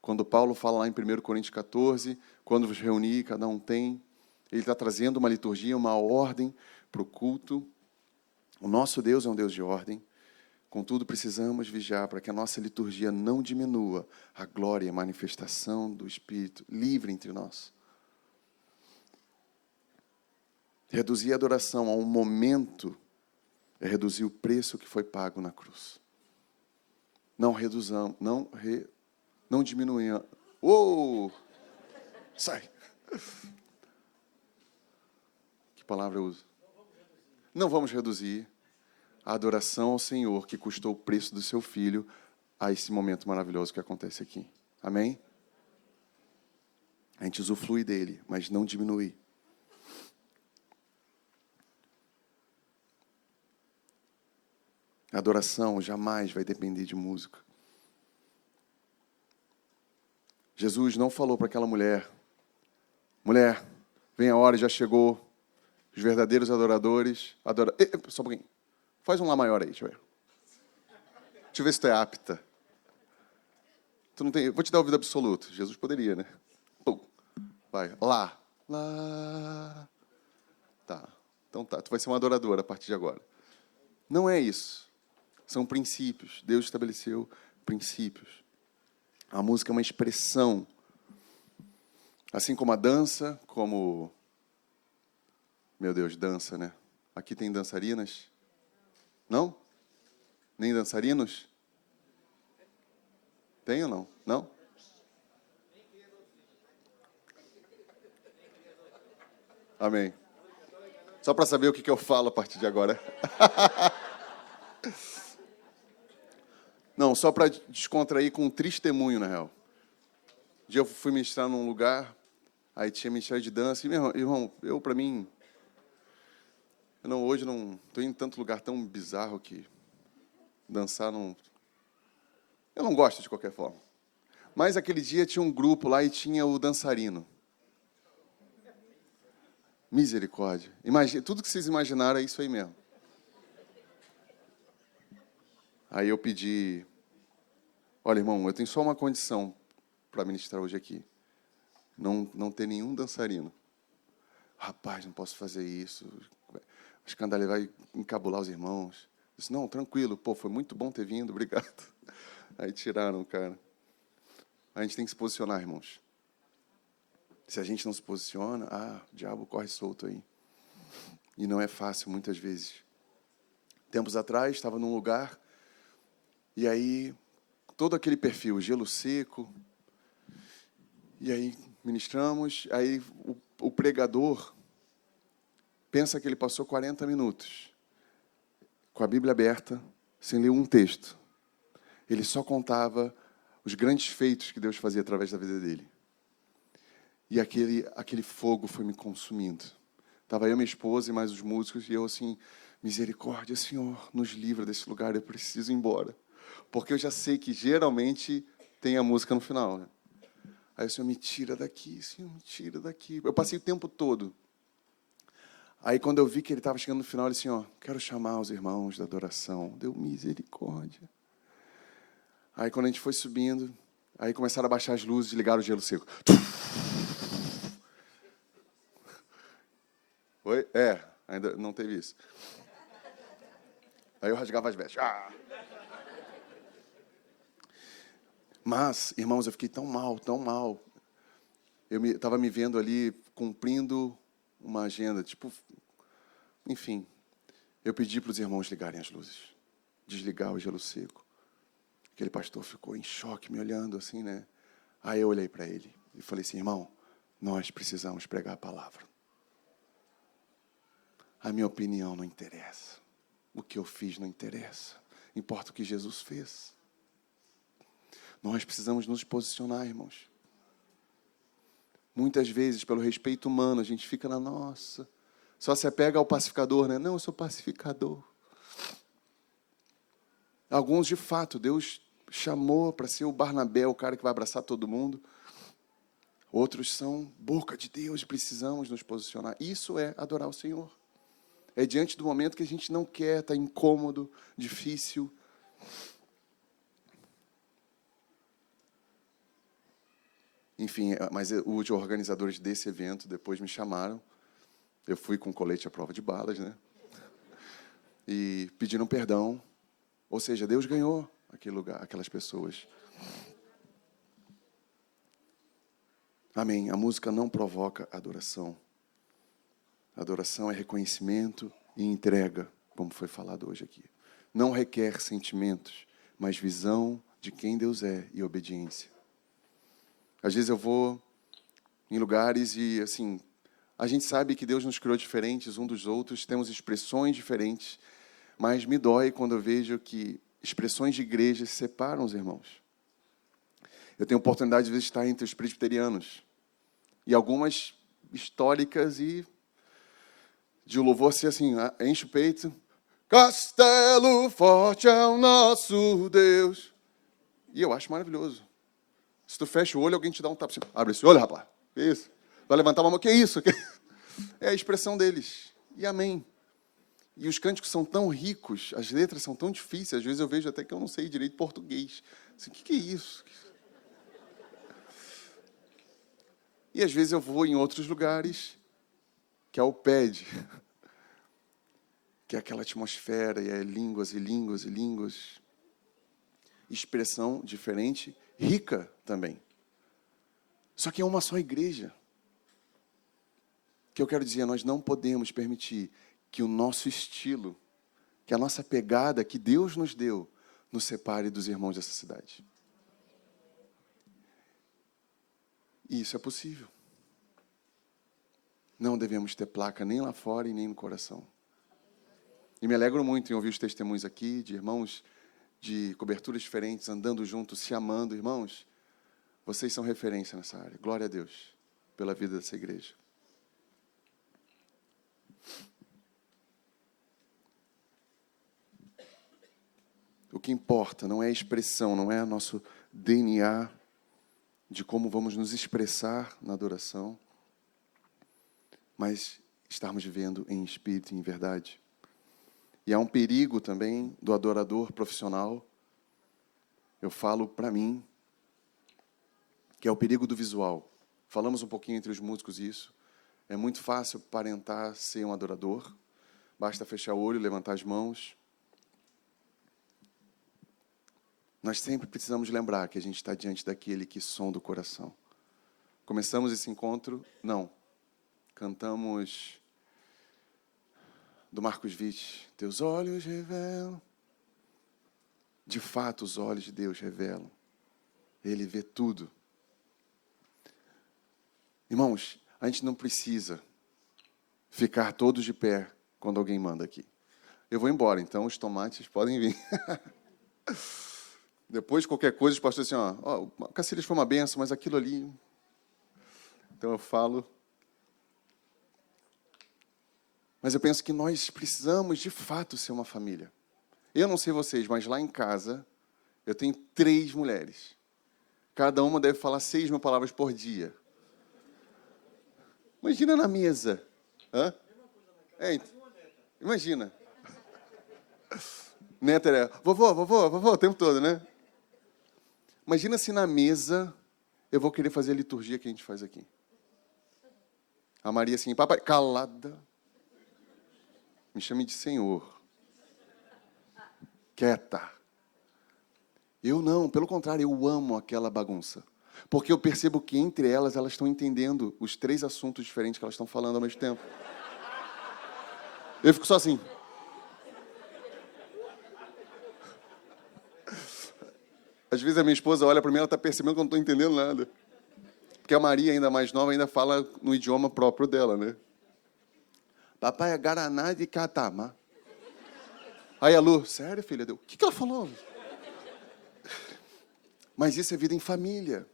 Quando Paulo fala lá em 1 Coríntios 14, quando vos reunir, cada um tem, ele está trazendo uma liturgia, uma ordem para o culto. O nosso Deus é um Deus de ordem. Contudo, precisamos vigiar para que a nossa liturgia não diminua a glória e a manifestação do Espírito livre entre nós. Reduzir a adoração a um momento é reduzir o preço que foi pago na cruz. Não reduzamos, não diminuamos. Sai! Que palavra eu uso? Não vamos reduzir a adoração ao Senhor que custou o preço do seu Filho a esse momento maravilhoso que acontece aqui. Amém? A gente usufrui dele, mas não diminui. A adoração jamais vai depender de música. Jesus não falou para aquela mulher, vem a hora, já chegou, os verdadeiros adoradores, só um pouquinho, faz um Lá maior aí, deixa eu ver. Deixa eu ver se tu é apta. Tu não tem, vou te dar o ouvido absoluto, Jesus poderia, né? Pum. Vai, Lá. Tá, então tá, tu vai ser uma adoradora a partir de agora. Não é isso. São princípios. Deus estabeleceu princípios. A música é uma expressão. Assim como a dança, como... Meu Deus, dança, né? Aqui tem dançarinas? Não? Nem dançarinos? Tem ou não? Não? Amém. Só para saber o que eu falo a partir de agora. Não, só para descontrair com um testemunho, na real. Um dia eu fui ministrar num lugar, aí tinha ministério de dança, e, meu irmão, para mim, hoje não estou em tanto lugar tão bizarro que dançar não... Eu não gosto de qualquer forma. Mas aquele dia tinha um grupo lá e tinha o dançarino. Misericórdia. Tudo que vocês imaginaram é isso aí mesmo. Aí eu pedi Olha, irmão, eu tenho só uma condição para ministrar hoje aqui. Não ter nenhum dançarino. Rapaz, não posso fazer isso. Acho que Andalé vai encabular os irmãos. Eu disse, não, tranquilo. Pô, foi muito bom ter vindo, obrigado. Aí tiraram o cara. A gente tem que se posicionar, irmãos. Se a gente não se posiciona, o diabo corre solto aí. E não é fácil, muitas vezes. Tempos atrás, estava num lugar, e aí, todo aquele perfil, gelo seco, e aí ministramos, aí o pregador pensa que ele passou 40 minutos com a Bíblia aberta, sem ler um texto. Ele só contava os grandes feitos que Deus fazia através da vida dele. E aquele fogo foi me consumindo. Estava eu, minha esposa e mais os músicos, e eu assim, misericórdia, Senhor, nos livra desse lugar, eu preciso ir embora. Porque eu já sei que geralmente tem a música no final, né? Aí o Senhor, me tira daqui, Senhor, me tira daqui. Eu passei o tempo todo. Aí quando eu vi que ele estava chegando no final, ele disse, quero chamar os irmãos da adoração. Deu misericórdia. Aí quando a gente foi subindo, aí começaram a baixar as luzes e ligaram o gelo seco. Oi? Ainda não teve isso. Aí eu rasgava as vestes. Mas, irmãos, eu fiquei tão mal, tão mal. Eu estava me vendo ali cumprindo uma agenda, enfim. Eu pedi para os irmãos ligarem as luzes, desligar o gelo seco. Aquele pastor ficou em choque, me olhando assim, né? Aí eu olhei para ele e falei assim, irmão, nós precisamos pregar a palavra. A minha opinião não interessa. O que eu fiz não interessa. Importa o que Jesus fez. Nós precisamos nos posicionar, irmãos. Muitas vezes, pelo respeito humano, a gente fica na nossa. Só se apega ao pacificador, né? Não, eu sou pacificador. Alguns, de fato, Deus chamou para ser o Barnabé, o cara que vai abraçar todo mundo. Outros são boca de Deus, precisamos nos posicionar. Isso é adorar o Senhor. É diante do momento que a gente não quer, está incômodo, difícil. Enfim, mas os organizadores desse evento depois me chamaram. Eu fui com colete à prova de balas, né? E pediram perdão. Ou seja, Deus ganhou aquele lugar, aquelas pessoas. Amém. A música não provoca adoração. Adoração é reconhecimento e entrega, como foi falado hoje aqui. Não requer sentimentos, mas visão de quem Deus é e obediência. Às vezes eu vou em lugares e, assim, a gente sabe que Deus nos criou diferentes um dos outros, temos expressões diferentes, mas me dói quando eu vejo que expressões de igreja separam os irmãos. Eu tenho oportunidade, às vezes, de estar entre os presbiterianos. E algumas históricas e de louvor ser assim, enche o peito. Castelo forte é o nosso Deus. E eu acho maravilhoso. Se tu fecha o olho, alguém te dá um tapa assim. Abre esse olho, rapaz. Que isso? Vai levantar uma mão. Que isso? É a expressão deles. E amém. E os cânticos são tão ricos, as letras são tão difíceis, às vezes eu vejo até que eu não sei direito português. Assim, o que é isso? E às vezes eu vou em outros lugares, que é o PED, que é aquela atmosfera, e é línguas e línguas e línguas. Expressão diferente, rica também. Só que é uma só igreja. O que eu quero dizer, nós não podemos permitir que o nosso estilo, que a nossa pegada que Deus nos deu, nos separe dos irmãos dessa cidade. E isso é possível. Não devemos ter placa nem lá fora e nem no coração. E me alegro muito em ouvir os testemunhos aqui de irmãos de coberturas diferentes, andando juntos, se amando. Irmãos, vocês são referência nessa área. Glória a Deus pela vida dessa igreja. O que importa não é a expressão, não é o nosso DNA de como vamos nos expressar na adoração, mas estarmos vivendo em espírito e em verdade. E há um perigo também do adorador profissional Eu falo para mim, que é o perigo do visual. Falamos um pouquinho entre os músicos isso. É muito fácil aparentar ser um adorador. Basta fechar o olho, levantar as mãos. Nós sempre precisamos lembrar que a gente está diante daquele que sonda o coração. Começamos esse encontro? Não. Cantamos do Marcos Witt. Teus olhos revelam. De fato, os olhos de Deus revelam. Ele vê tudo. Irmãos, a gente não precisa ficar todos de pé quando alguém manda aqui. Eu vou embora, então os tomates podem vir. Depois, qualquer coisa, os pastores assim, o Cacilhas foi uma benção, mas aquilo ali... Então eu falo... Mas eu penso que nós precisamos, de fato, ser uma família. Eu não sei vocês, mas lá em casa, eu tenho 3 mulheres. Cada uma deve falar 6.000 palavras por dia. Imagina na mesa. Hã? Imagina. Neta é, vovô, o tempo todo, né? Imagina se na mesa eu vou querer fazer a liturgia que a gente faz aqui. A Maria assim, papai, calada. Me chame de Senhor. Quieta. Eu não, pelo contrário, eu amo aquela bagunça. Porque eu percebo que entre elas estão entendendo os 3 assuntos diferentes que elas estão falando ao mesmo tempo. Eu fico só assim. Às vezes a minha esposa olha para mim e ela está percebendo que eu não estou entendendo nada. Porque a Maria, ainda mais nova, ainda fala no idioma próprio dela, né? Papai é Guaraná de Catama. Aí a Lu, sério, filha? O que ela falou? Mas isso é vida em família.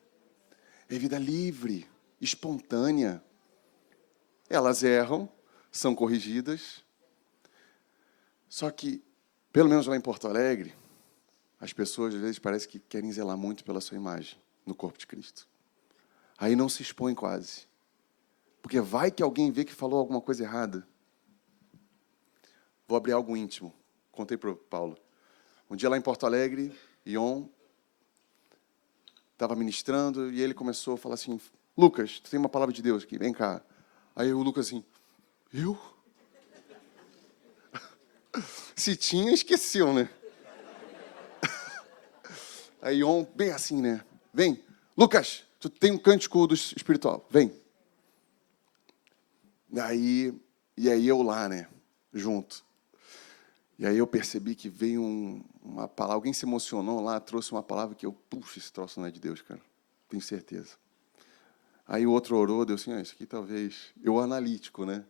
É vida livre, espontânea. Elas erram, são corrigidas. Só que, pelo menos lá em Porto Alegre, as pessoas, às vezes, parece que querem zelar muito pela sua imagem no corpo de Cristo. Aí não se expõe quase. Porque vai que alguém vê que falou alguma coisa errada. Vou abrir algo íntimo. Contei para o Paulo. Um dia lá em Porto Alegre, Ion estava ministrando e ele começou a falar assim, Lucas, tu tem uma palavra de Deus aqui, vem cá. Aí o Lucas assim, eu? Se tinha, esqueceu, né? Aí Ion, bem assim, né? Vem, Lucas, tu tem um cântico do espiritual, vem. E aí eu lá, né? Junto. E aí eu percebi que veio uma palavra, alguém se emocionou lá, trouxe uma palavra que eu, puxa, esse troço não é de Deus, cara. Tenho certeza. Aí o outro orou, deu assim, isso aqui talvez... Eu analítico, né?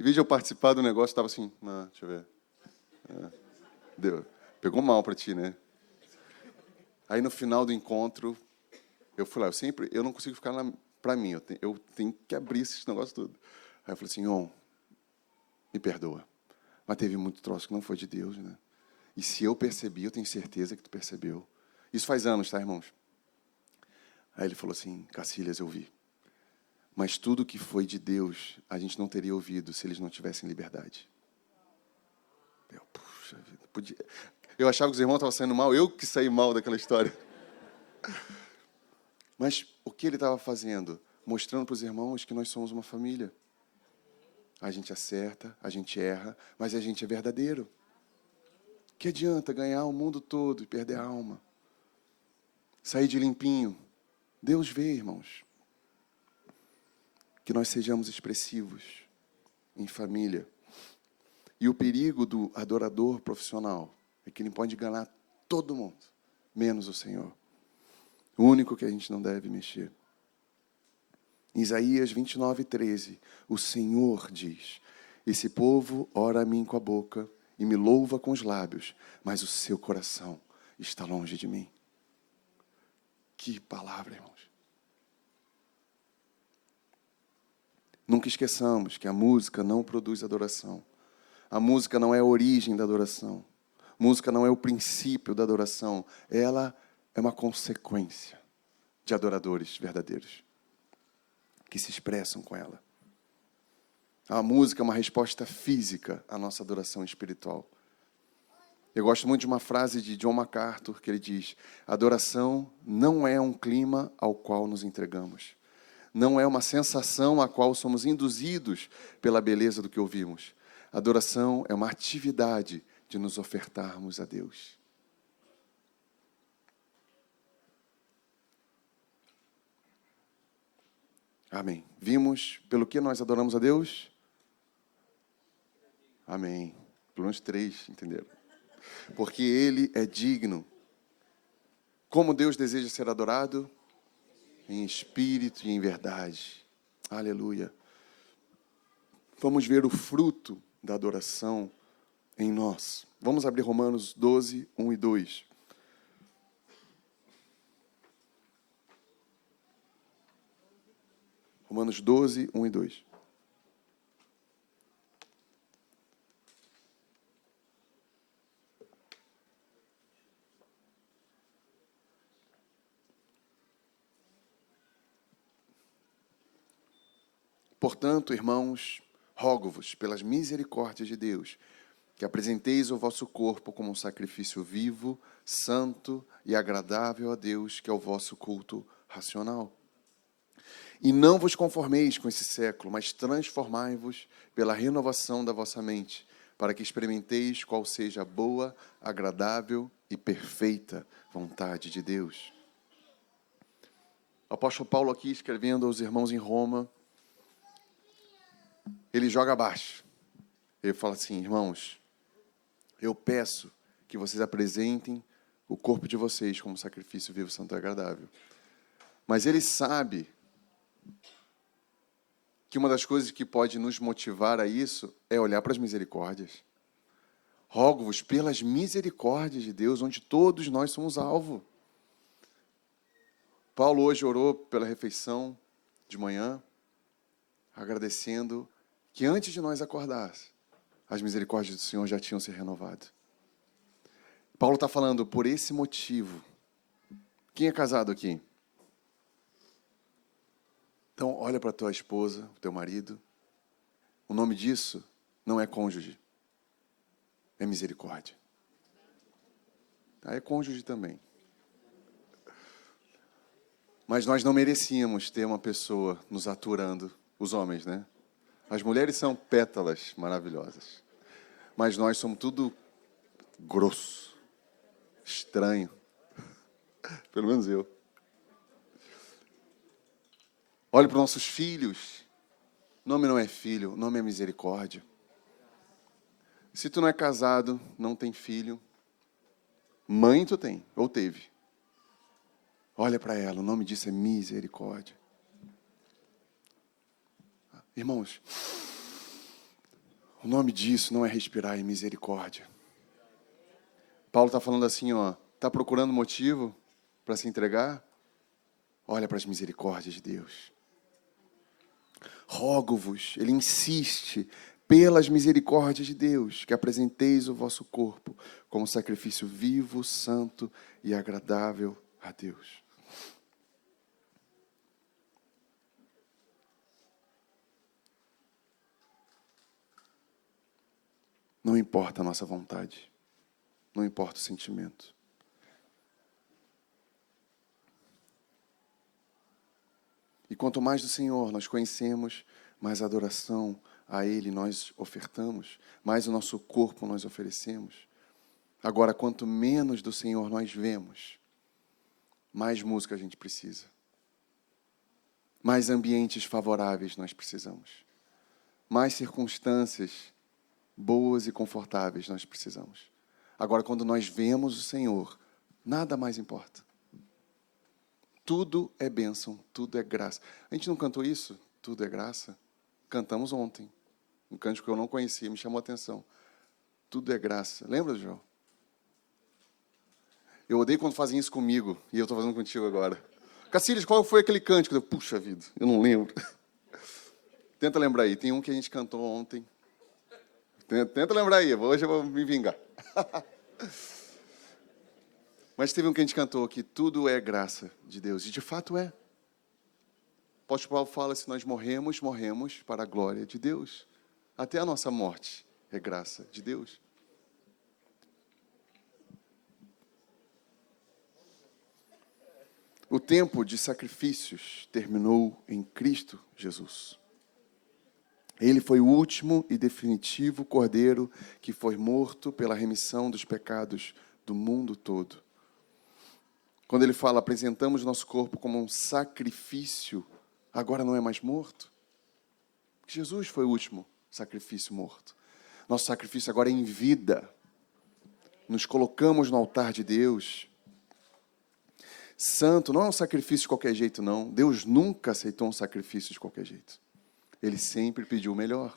Em vez de eu participar do negócio, estava assim, deixa eu ver. Deu. Pegou mal para ti, né? Aí no final do encontro, eu fui lá, eu não consigo ficar para mim, eu tenho que abrir esse negócio tudo. Aí eu falei assim, me perdoa. Mas teve muito troço que não foi de Deus, né? E se eu percebi, eu tenho certeza que tu percebeu. Isso faz anos, tá, irmãos? Aí ele falou assim, Cacilhas, eu vi. Mas tudo que foi de Deus, a gente não teria ouvido se eles não tivessem liberdade. Puxa vida, eu achava que os irmãos estavam saindo mal, eu que saí mal daquela história. Mas o que ele estava fazendo? Mostrando para os irmãos que nós somos uma família. A gente acerta, a gente erra, mas a gente é verdadeiro. Que adianta ganhar o mundo todo e perder a alma? Sair de limpinho. Deus vê, irmãos. Que nós sejamos expressivos em família. E o perigo do adorador profissional é que ele pode enganar todo mundo, menos o Senhor. O único que a gente não deve mexer. Em Isaías 29:13, o Senhor diz, esse povo ora a mim com a boca e me louva com os lábios, mas o seu coração está longe de mim. Que palavra, irmãos. Nunca esqueçamos que a música não produz adoração. A música não é a origem da adoração. A música não é o princípio da adoração. Ela é uma consequência de adoradores verdadeiros que se expressam com ela. A música é uma resposta física à nossa adoração espiritual. Eu gosto muito de uma frase de John MacArthur, que ele diz: adoração não é um clima ao qual nos entregamos. Não é uma sensação a qual somos induzidos pela beleza do que ouvimos. Adoração é uma atividade de nos ofertarmos a Deus. Amém. Vimos pelo que nós adoramos a Deus? Amém. Pelo menos 3, entenderam? Porque Ele é digno. Como Deus deseja ser adorado? Em espírito e em verdade. Aleluia. Vamos ver o fruto da adoração em nós. Vamos abrir Romanos 12, 1 e 2. Romanos 12, 1 e 2. Portanto, irmãos, rogo-vos, pelas misericórdias de Deus, que apresenteis o vosso corpo como um sacrifício vivo, santo e agradável a Deus, que é o vosso culto racional. E não vos conformeis com esse século, mas transformai-vos pela renovação da vossa mente, para que experimenteis qual seja a boa, agradável e perfeita vontade de Deus. O apóstolo Paulo aqui, escrevendo aos irmãos em Roma, ele joga abaixo. Ele fala assim: irmãos, eu peço que vocês apresentem o corpo de vocês como sacrifício vivo, santo e agradável. Mas ele sabe que uma das coisas que pode nos motivar a isso é olhar para as misericórdias. Rogo-vos pelas misericórdias de Deus, onde todos nós somos alvo. Paulo hoje orou pela refeição de manhã, agradecendo que antes de nós acordarmos, as misericórdias do Senhor já tinham se renovado. Paulo está falando por esse motivo. Quem é casado aqui? Então, olha para a tua esposa, teu marido. O nome disso não é cônjuge, é misericórdia. É cônjuge também. Mas nós não merecíamos ter uma pessoa nos aturando, os homens, né? As mulheres são pétalas maravilhosas. Mas nós somos tudo grosso, estranho. Pelo menos eu. Olhe para os nossos filhos. O nome não é filho, o nome é misericórdia. Se tu não é casado, não tem filho, mãe tu tem, ou teve. Olha para ela, o nome disso é misericórdia. Irmãos, o nome disso não é respirar, é misericórdia. Paulo está falando assim, ó, está procurando motivo para se entregar? Olha para as misericórdias de Deus. Rogo-vos, ele insiste, pelas misericórdias de Deus, que apresenteis o vosso corpo como sacrifício vivo, santo e agradável a Deus. Não importa a nossa vontade, não importa o sentimento. E quanto mais do Senhor nós conhecemos, mais adoração a Ele nós ofertamos, mais o nosso corpo nós oferecemos. Agora, quanto menos do Senhor nós vemos, mais música a gente precisa. Mais ambientes favoráveis nós precisamos. Mais circunstâncias boas e confortáveis nós precisamos. Agora, quando nós vemos o Senhor, nada mais importa. Tudo é bênção, tudo é graça. A gente não cantou isso? Tudo é graça? Cantamos ontem. Um cântico que eu não conhecia, me chamou a atenção. Tudo é graça. Lembra, João? Eu odeio quando fazem isso comigo, e eu estou fazendo contigo agora. Cacilhas, qual foi aquele cântico? Puxa vida, eu não lembro. Tenta lembrar aí, tem um que a gente cantou ontem. Tenta lembrar aí, hoje eu vou me vingar. Mas teve um que a gente cantou que tudo é graça de Deus. E de fato é. O apóstolo Paulo fala, se nós morremos, morremos para a glória de Deus. Até a nossa morte é graça de Deus. O tempo de sacrifícios terminou em Cristo Jesus. Ele foi o último e definitivo cordeiro que foi morto pela remissão dos pecados do mundo todo. Quando ele fala, apresentamos nosso corpo como um sacrifício, agora não é mais morto. Jesus foi o último sacrifício morto. Nosso sacrifício agora é em vida. Nos colocamos no altar de Deus. Santo não é um sacrifício de qualquer jeito, não. Deus nunca aceitou um sacrifício de qualquer jeito. Ele sempre pediu o melhor.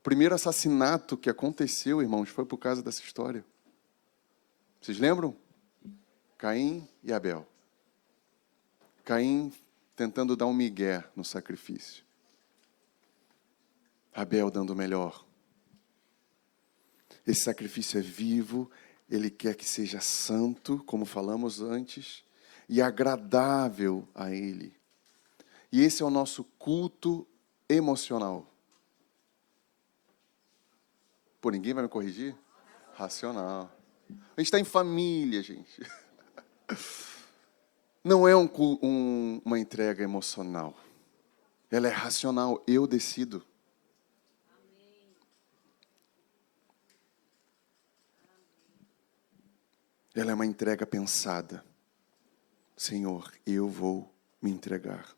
O primeiro assassinato que aconteceu, irmãos, foi por causa dessa história. Vocês lembram? Caim e Abel. Caim tentando dar um migué no sacrifício. Abel dando o melhor. Esse sacrifício é vivo, ele quer que seja santo, como falamos antes, e agradável a ele. E esse é o nosso culto emocional. Pô, ninguém vai me corrigir? Racional. A gente está em família, gente. Não é uma entrega emocional. Ela é racional. Eu decido. Ela é uma entrega pensada. Senhor, eu vou me entregar.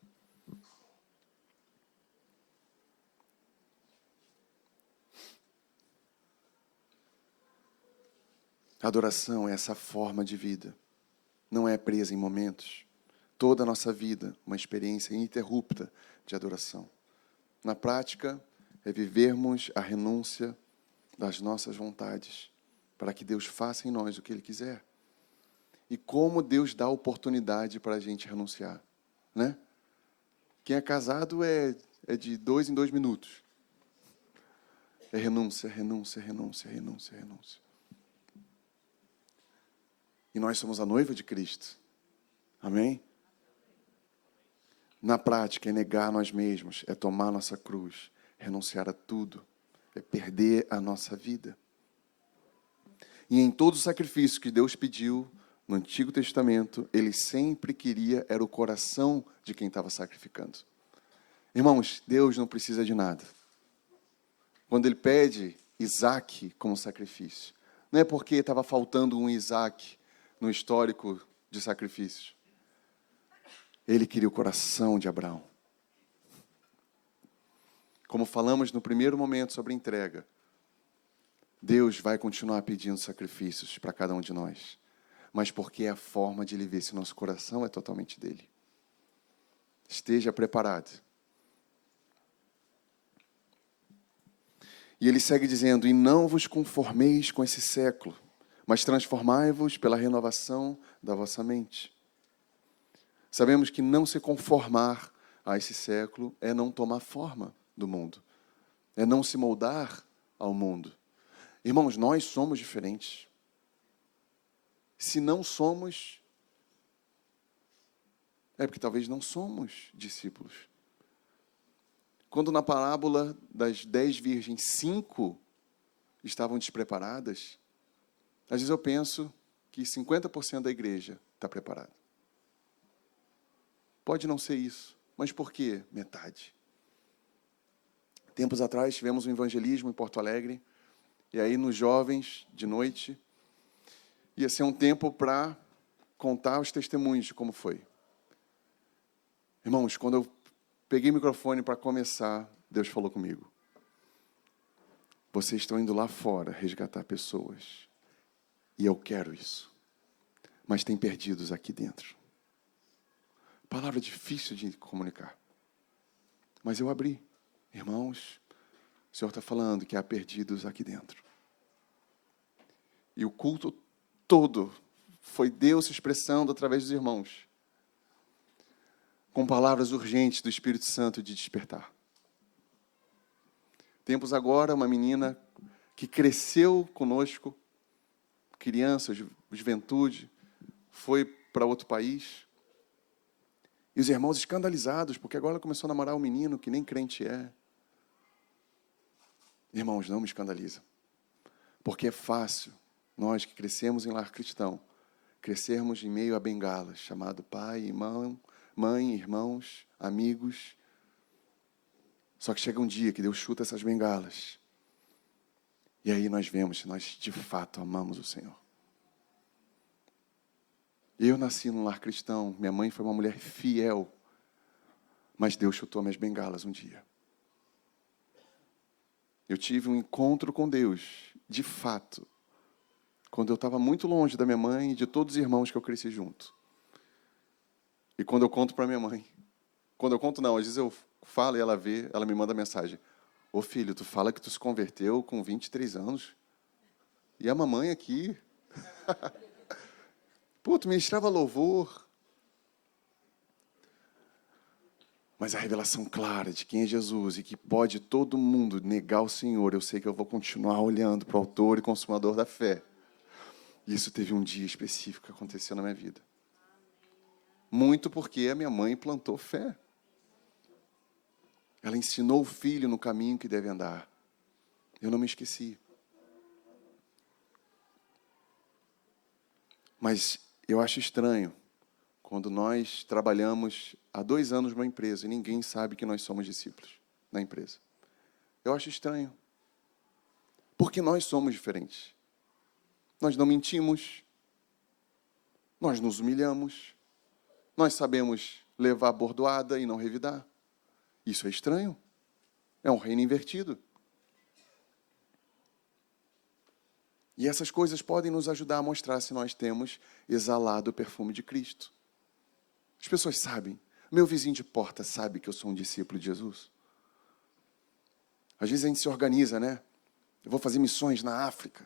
A adoração é essa forma de vida. Não é presa em momentos. Toda a nossa vida, uma experiência ininterrupta de adoração. Na prática, é vivermos a renúncia das nossas vontades, para que Deus faça em nós o que Ele quiser. E como Deus dá oportunidade para a gente renunciar, né? Quem é casado é de 2 em 2 minutos. É renúncia, renúncia, renúncia, renúncia, renúncia. E nós somos a noiva de Cristo. Amém? Na prática, é negar nós mesmos, é tomar nossa cruz, renunciar a tudo, é perder a nossa vida. E em todo o sacrifício que Deus pediu no Antigo Testamento, Ele sempre queria, era o coração de quem estava sacrificando. Irmãos, Deus não precisa de nada. Quando Ele pede Isaac como sacrifício, não é porque estava faltando um Isaac no histórico de sacrifícios. Ele queria o coração de Abraão. Como falamos no primeiro momento sobre entrega, Deus vai continuar pedindo sacrifícios para cada um de nós, mas porque é a forma de Ele ver se o nosso coração é totalmente dele. Esteja preparado. E Ele segue dizendo, e não vos conformeis com esse século, mas transformai-vos pela renovação da vossa mente. Sabemos que não se conformar a esse século é não tomar forma do mundo, é não se moldar ao mundo. Irmãos, nós somos diferentes. Se não somos, é porque talvez não somos discípulos. Quando na parábola das 10 virgens, 5 estavam despreparadas, às vezes eu penso que 50% da igreja está preparada. Pode não ser isso, mas por que metade? Tempos atrás tivemos um evangelismo em Porto Alegre, e aí nos jovens, de noite, ia ser um tempo para contar os testemunhos de como foi. Irmãos, quando eu peguei o microfone para começar, Deus falou comigo. Vocês estão indo lá fora resgatar pessoas. E eu quero isso. Mas tem perdidos aqui dentro. Palavra difícil de comunicar. Mas eu abri. Irmãos, o Senhor está falando que há perdidos aqui dentro. E o culto todo foi Deus se expressando através dos irmãos, com palavras urgentes do Espírito Santo de despertar. Tempos agora, uma menina que cresceu conosco, criança, juventude, foi para outro país. E os irmãos escandalizados, porque agora ela começou a namorar um menino que nem crente é. Irmãos, não me escandaliza. Porque é fácil, nós que crescemos em lar cristão, crescermos em meio a bengalas, chamado pai, irmão, mãe, irmãos, amigos. Só que chega um dia que Deus chuta essas bengalas. E aí nós vemos se nós de fato amamos o Senhor. Eu nasci num lar cristão, minha mãe foi uma mulher fiel, mas Deus chutou minhas bengalas um dia. Eu tive um encontro com Deus, de fato, quando eu estava muito longe da minha mãe e de todos os irmãos que eu cresci junto. E quando eu conto para minha mãe, quando eu conto não, às vezes eu falo e ela vê, ela me manda mensagem: ô filho, tu fala que tu se converteu com 23 anos, e a mamãe aqui, pô, tu ministrava louvor. Mas a revelação clara de quem é Jesus e que pode todo mundo negar o Senhor, eu sei que eu vou continuar olhando para o autor e consumador da fé. Isso teve um dia específico que aconteceu na minha vida. Muito porque a minha mãe plantou fé. Ela ensinou o filho no caminho que deve andar. Eu não me esqueci. Mas eu acho estranho quando nós trabalhamos há 2 anos numa empresa e ninguém sabe que nós somos discípulos na empresa. Eu acho estranho. Porque nós somos diferentes. Nós não mentimos. Nós nos humilhamos. Nós sabemos levar bordoada e não revidar. Isso é estranho. É um reino invertido. E essas coisas podem nos ajudar a mostrar se nós temos exalado o perfume de Cristo. As pessoas sabem. Meu vizinho de porta sabe que eu sou um discípulo de Jesus. Às vezes a gente se organiza, né? Eu vou fazer missões na África.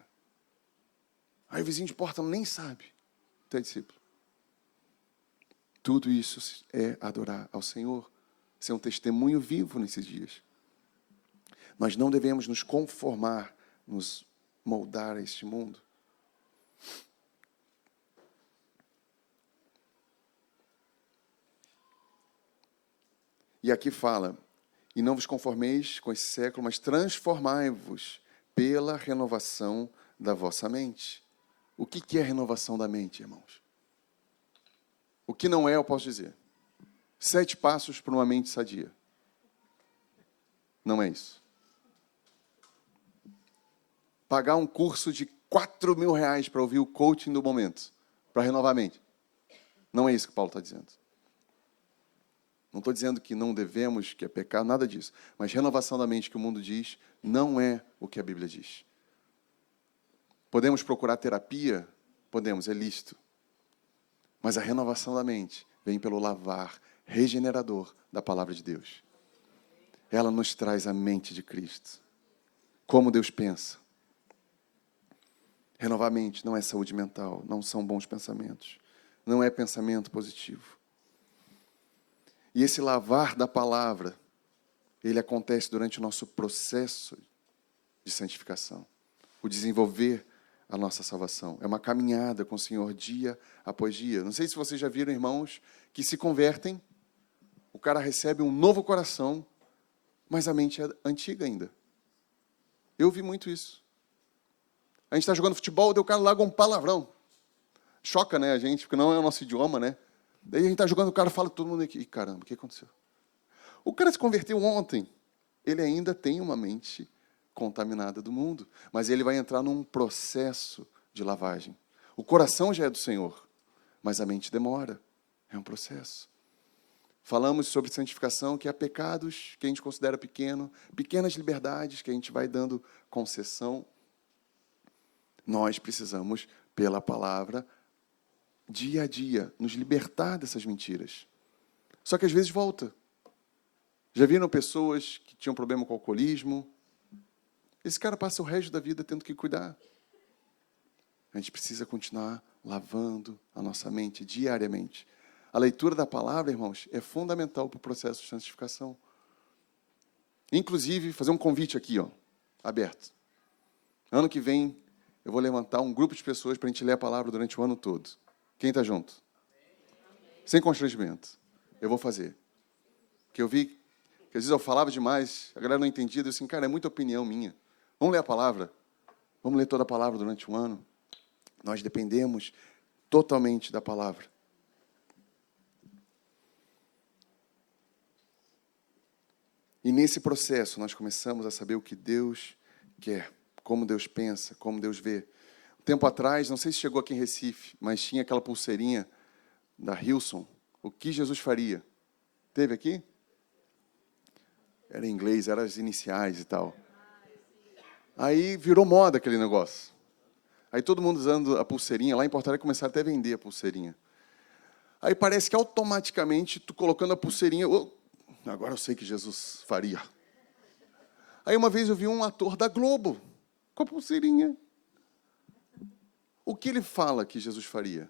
Aí o vizinho de porta nem sabe que tu é discípulo. Tudo isso é adorar ao Senhor. Ser um testemunho vivo nesses dias. Nós não devemos nos conformar, nos moldar a este mundo. E aqui fala: e não vos conformeis com esse século, mas transformai-vos pela renovação da vossa mente. O que é renovação da mente, irmãos? O que não é, eu posso dizer. 7 passos para uma mente sadia. Não é isso. Pagar um curso de R$4.000 para ouvir o coaching do momento, para renovar a mente. Não é isso que Paulo está dizendo. Não estou dizendo que não devemos, que é pecado, nada disso. Mas renovação da mente que o mundo diz, não é o que a Bíblia diz. Podemos procurar terapia? Podemos, é lícito. Mas a renovação da mente vem pelo lavar regenerador da palavra de Deus. Ela nos traz a mente de Cristo. Como Deus pensa. Renovar a mente não é saúde mental, não são bons pensamentos. Não é pensamento positivo. E esse lavar da palavra, ele acontece durante o nosso processo de santificação. O desenvolver a nossa salvação. É uma caminhada com o Senhor dia após dia. Não sei se vocês já viram irmãos que se convertem, o cara recebe um novo coração, mas a mente é antiga ainda. Eu vi muito isso. A gente está jogando futebol, daí o cara larga um palavrão. Choca, né, a gente, porque não é o nosso idioma, né? Daí a gente está jogando, o cara fala todo mundo aqui. Caramba, o que aconteceu? O cara se converteu ontem. Ele ainda tem uma mente contaminada do mundo, mas ele vai entrar num processo de lavagem. O coração já é do Senhor, mas a mente demora. É um processo. Falamos sobre santificação, que há pecados que a gente considera pequeno, pequenas liberdades que a gente vai dando concessão. Nós precisamos, pela palavra, dia a dia, nos libertar dessas mentiras. Só que às vezes volta. Já viram pessoas que tinham problema com o alcoolismo? Esse cara passa o resto da vida tendo que cuidar. A gente precisa continuar lavando a nossa mente diariamente. A leitura da palavra, irmãos, é fundamental para o processo de santificação. Inclusive, fazer um convite aqui, aberto. Ano que vem, eu vou levantar um grupo de pessoas para a gente ler a palavra durante o ano todo. Quem está junto? Sem constrangimento. Eu vou fazer. Porque eu vi que às vezes eu falava demais, a galera não entendia, eu disse assim, cara, é muita opinião minha. Vamos ler a palavra? Vamos ler toda a palavra durante um ano? Nós dependemos totalmente da palavra. E nesse processo nós começamos a saber o que Deus quer, como Deus pensa, como Deus vê. Um tempo atrás, não sei se chegou aqui em Recife, mas tinha aquela pulseirinha da Hilson, o que Jesus faria. Teve aqui? Era em inglês, eram as iniciais e tal. Aí virou moda aquele negócio. Aí todo mundo usando a pulseirinha, lá em Porto Alegre começaram até a vender a pulseirinha. Aí parece que automaticamente, tu colocando a pulseirinha, agora eu sei que Jesus faria. Aí uma vez eu vi um ator da Globo, com a pulseirinha. O que ele fala que Jesus faria?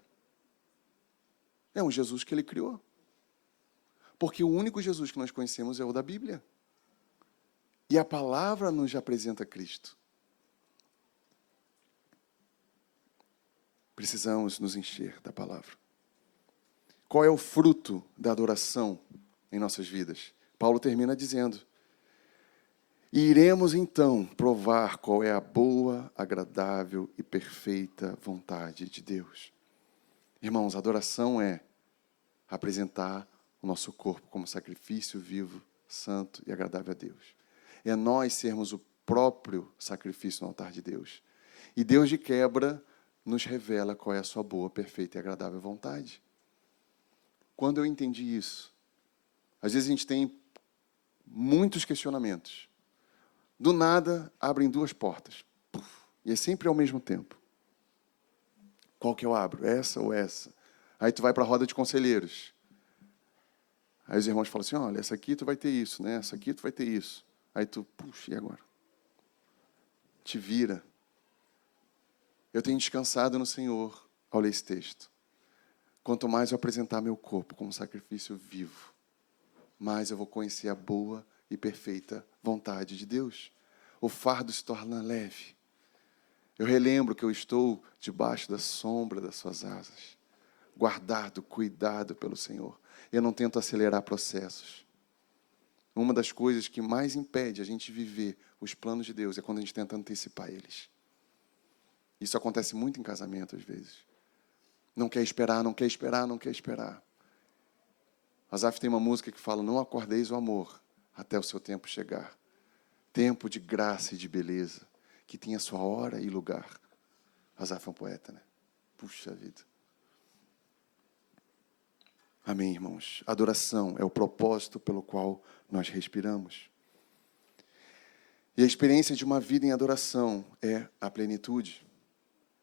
É um Jesus que ele criou. Porque o único Jesus que nós conhecemos é o da Bíblia. E a palavra nos apresenta Cristo. Precisamos nos encher da palavra. Qual é o fruto da adoração em nossas vidas? Paulo termina dizendo: e iremos então provar qual é a boa, agradável e perfeita vontade de Deus. Irmãos, adoração é apresentar o nosso corpo como sacrifício vivo, santo e agradável a Deus. É nós sermos o próprio sacrifício no altar de Deus. E Deus, de quebra, nos revela qual é a sua boa, perfeita e agradável vontade. Quando eu entendi isso, às vezes a gente tem muitos questionamentos. Do nada, abrem duas portas. E é sempre ao mesmo tempo. Qual que eu abro? Essa ou essa? Aí tu vai para a roda de conselheiros. Aí os irmãos falam assim, olha, essa aqui tu vai ter isso, né? Essa aqui tu vai ter isso. Aí tu, puxa, e agora? Te vira. Eu tenho descansado no Senhor ao ler esse texto. Quanto mais eu apresentar meu corpo como sacrifício vivo, mais eu vou conhecer a boa e perfeita vontade de Deus. O fardo se torna leve. Eu relembro que eu estou debaixo da sombra das suas asas, guardado, cuidado pelo Senhor. Eu não tento acelerar processos. Uma das coisas que mais impede a gente viver os planos de Deus é quando a gente tenta antecipar eles. Isso acontece muito em casamento, às vezes. Não quer esperar, não quer esperar, não quer esperar. Asaf tem uma música que fala, não acordeis o amor até o seu tempo chegar. Tempo de graça e de beleza, que tenha sua hora e lugar. Asaf é um poeta, né? Puxa vida. Amém, irmãos? Adoração é o propósito pelo qual nós respiramos. E a experiência de uma vida em adoração é a plenitude.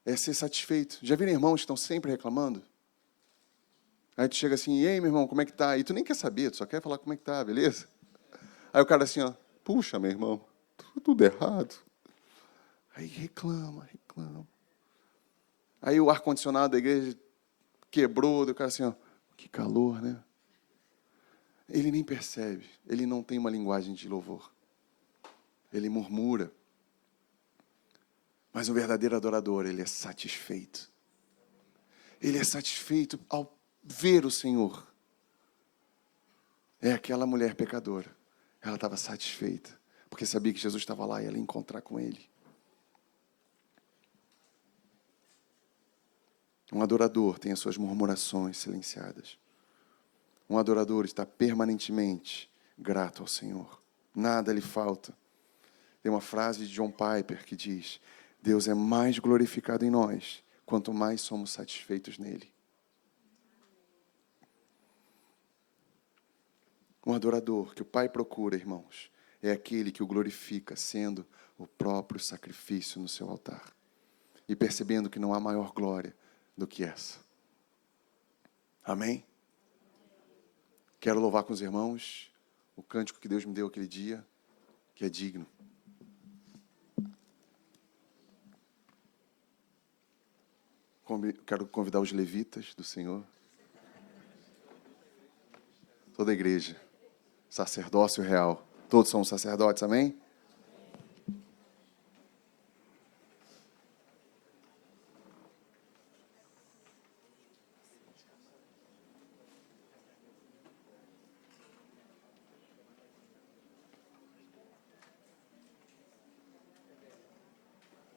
É ser satisfeito. Já viram irmãos que estão sempre reclamando? Aí tu chega assim, e aí, meu irmão, como é que tá? E tu nem quer saber, tu só quer falar como é que tá, beleza? Aí o cara assim, ó, puxa, meu irmão, tudo errado. Aí reclama. Aí o ar-condicionado da igreja quebrou, o cara assim, ó, que calor, né? Ele nem percebe, ele não tem uma linguagem de louvor. Ele murmura. Mas o verdadeiro adorador, ele é satisfeito. Ele é satisfeito ao ver o Senhor. É aquela mulher pecadora. Ela estava satisfeita, porque sabia que Jesus estava lá e ela ia encontrar com ele. Um adorador tem as suas murmurações silenciadas. Um adorador está permanentemente grato ao Senhor. Nada lhe falta. Tem uma frase de John Piper que diz, Deus é mais glorificado em nós, quanto mais somos satisfeitos nele. Um adorador que o Pai procura, irmãos, é aquele que o glorifica, sendo o próprio sacrifício no seu altar. E percebendo que não há maior glória do que essa. Amém? Quero louvar com os irmãos o cântico que Deus me deu aquele dia, que é digno. Quero convidar os levitas do Senhor. Toda a igreja. Sacerdócio real. Todos somos sacerdotes, amém?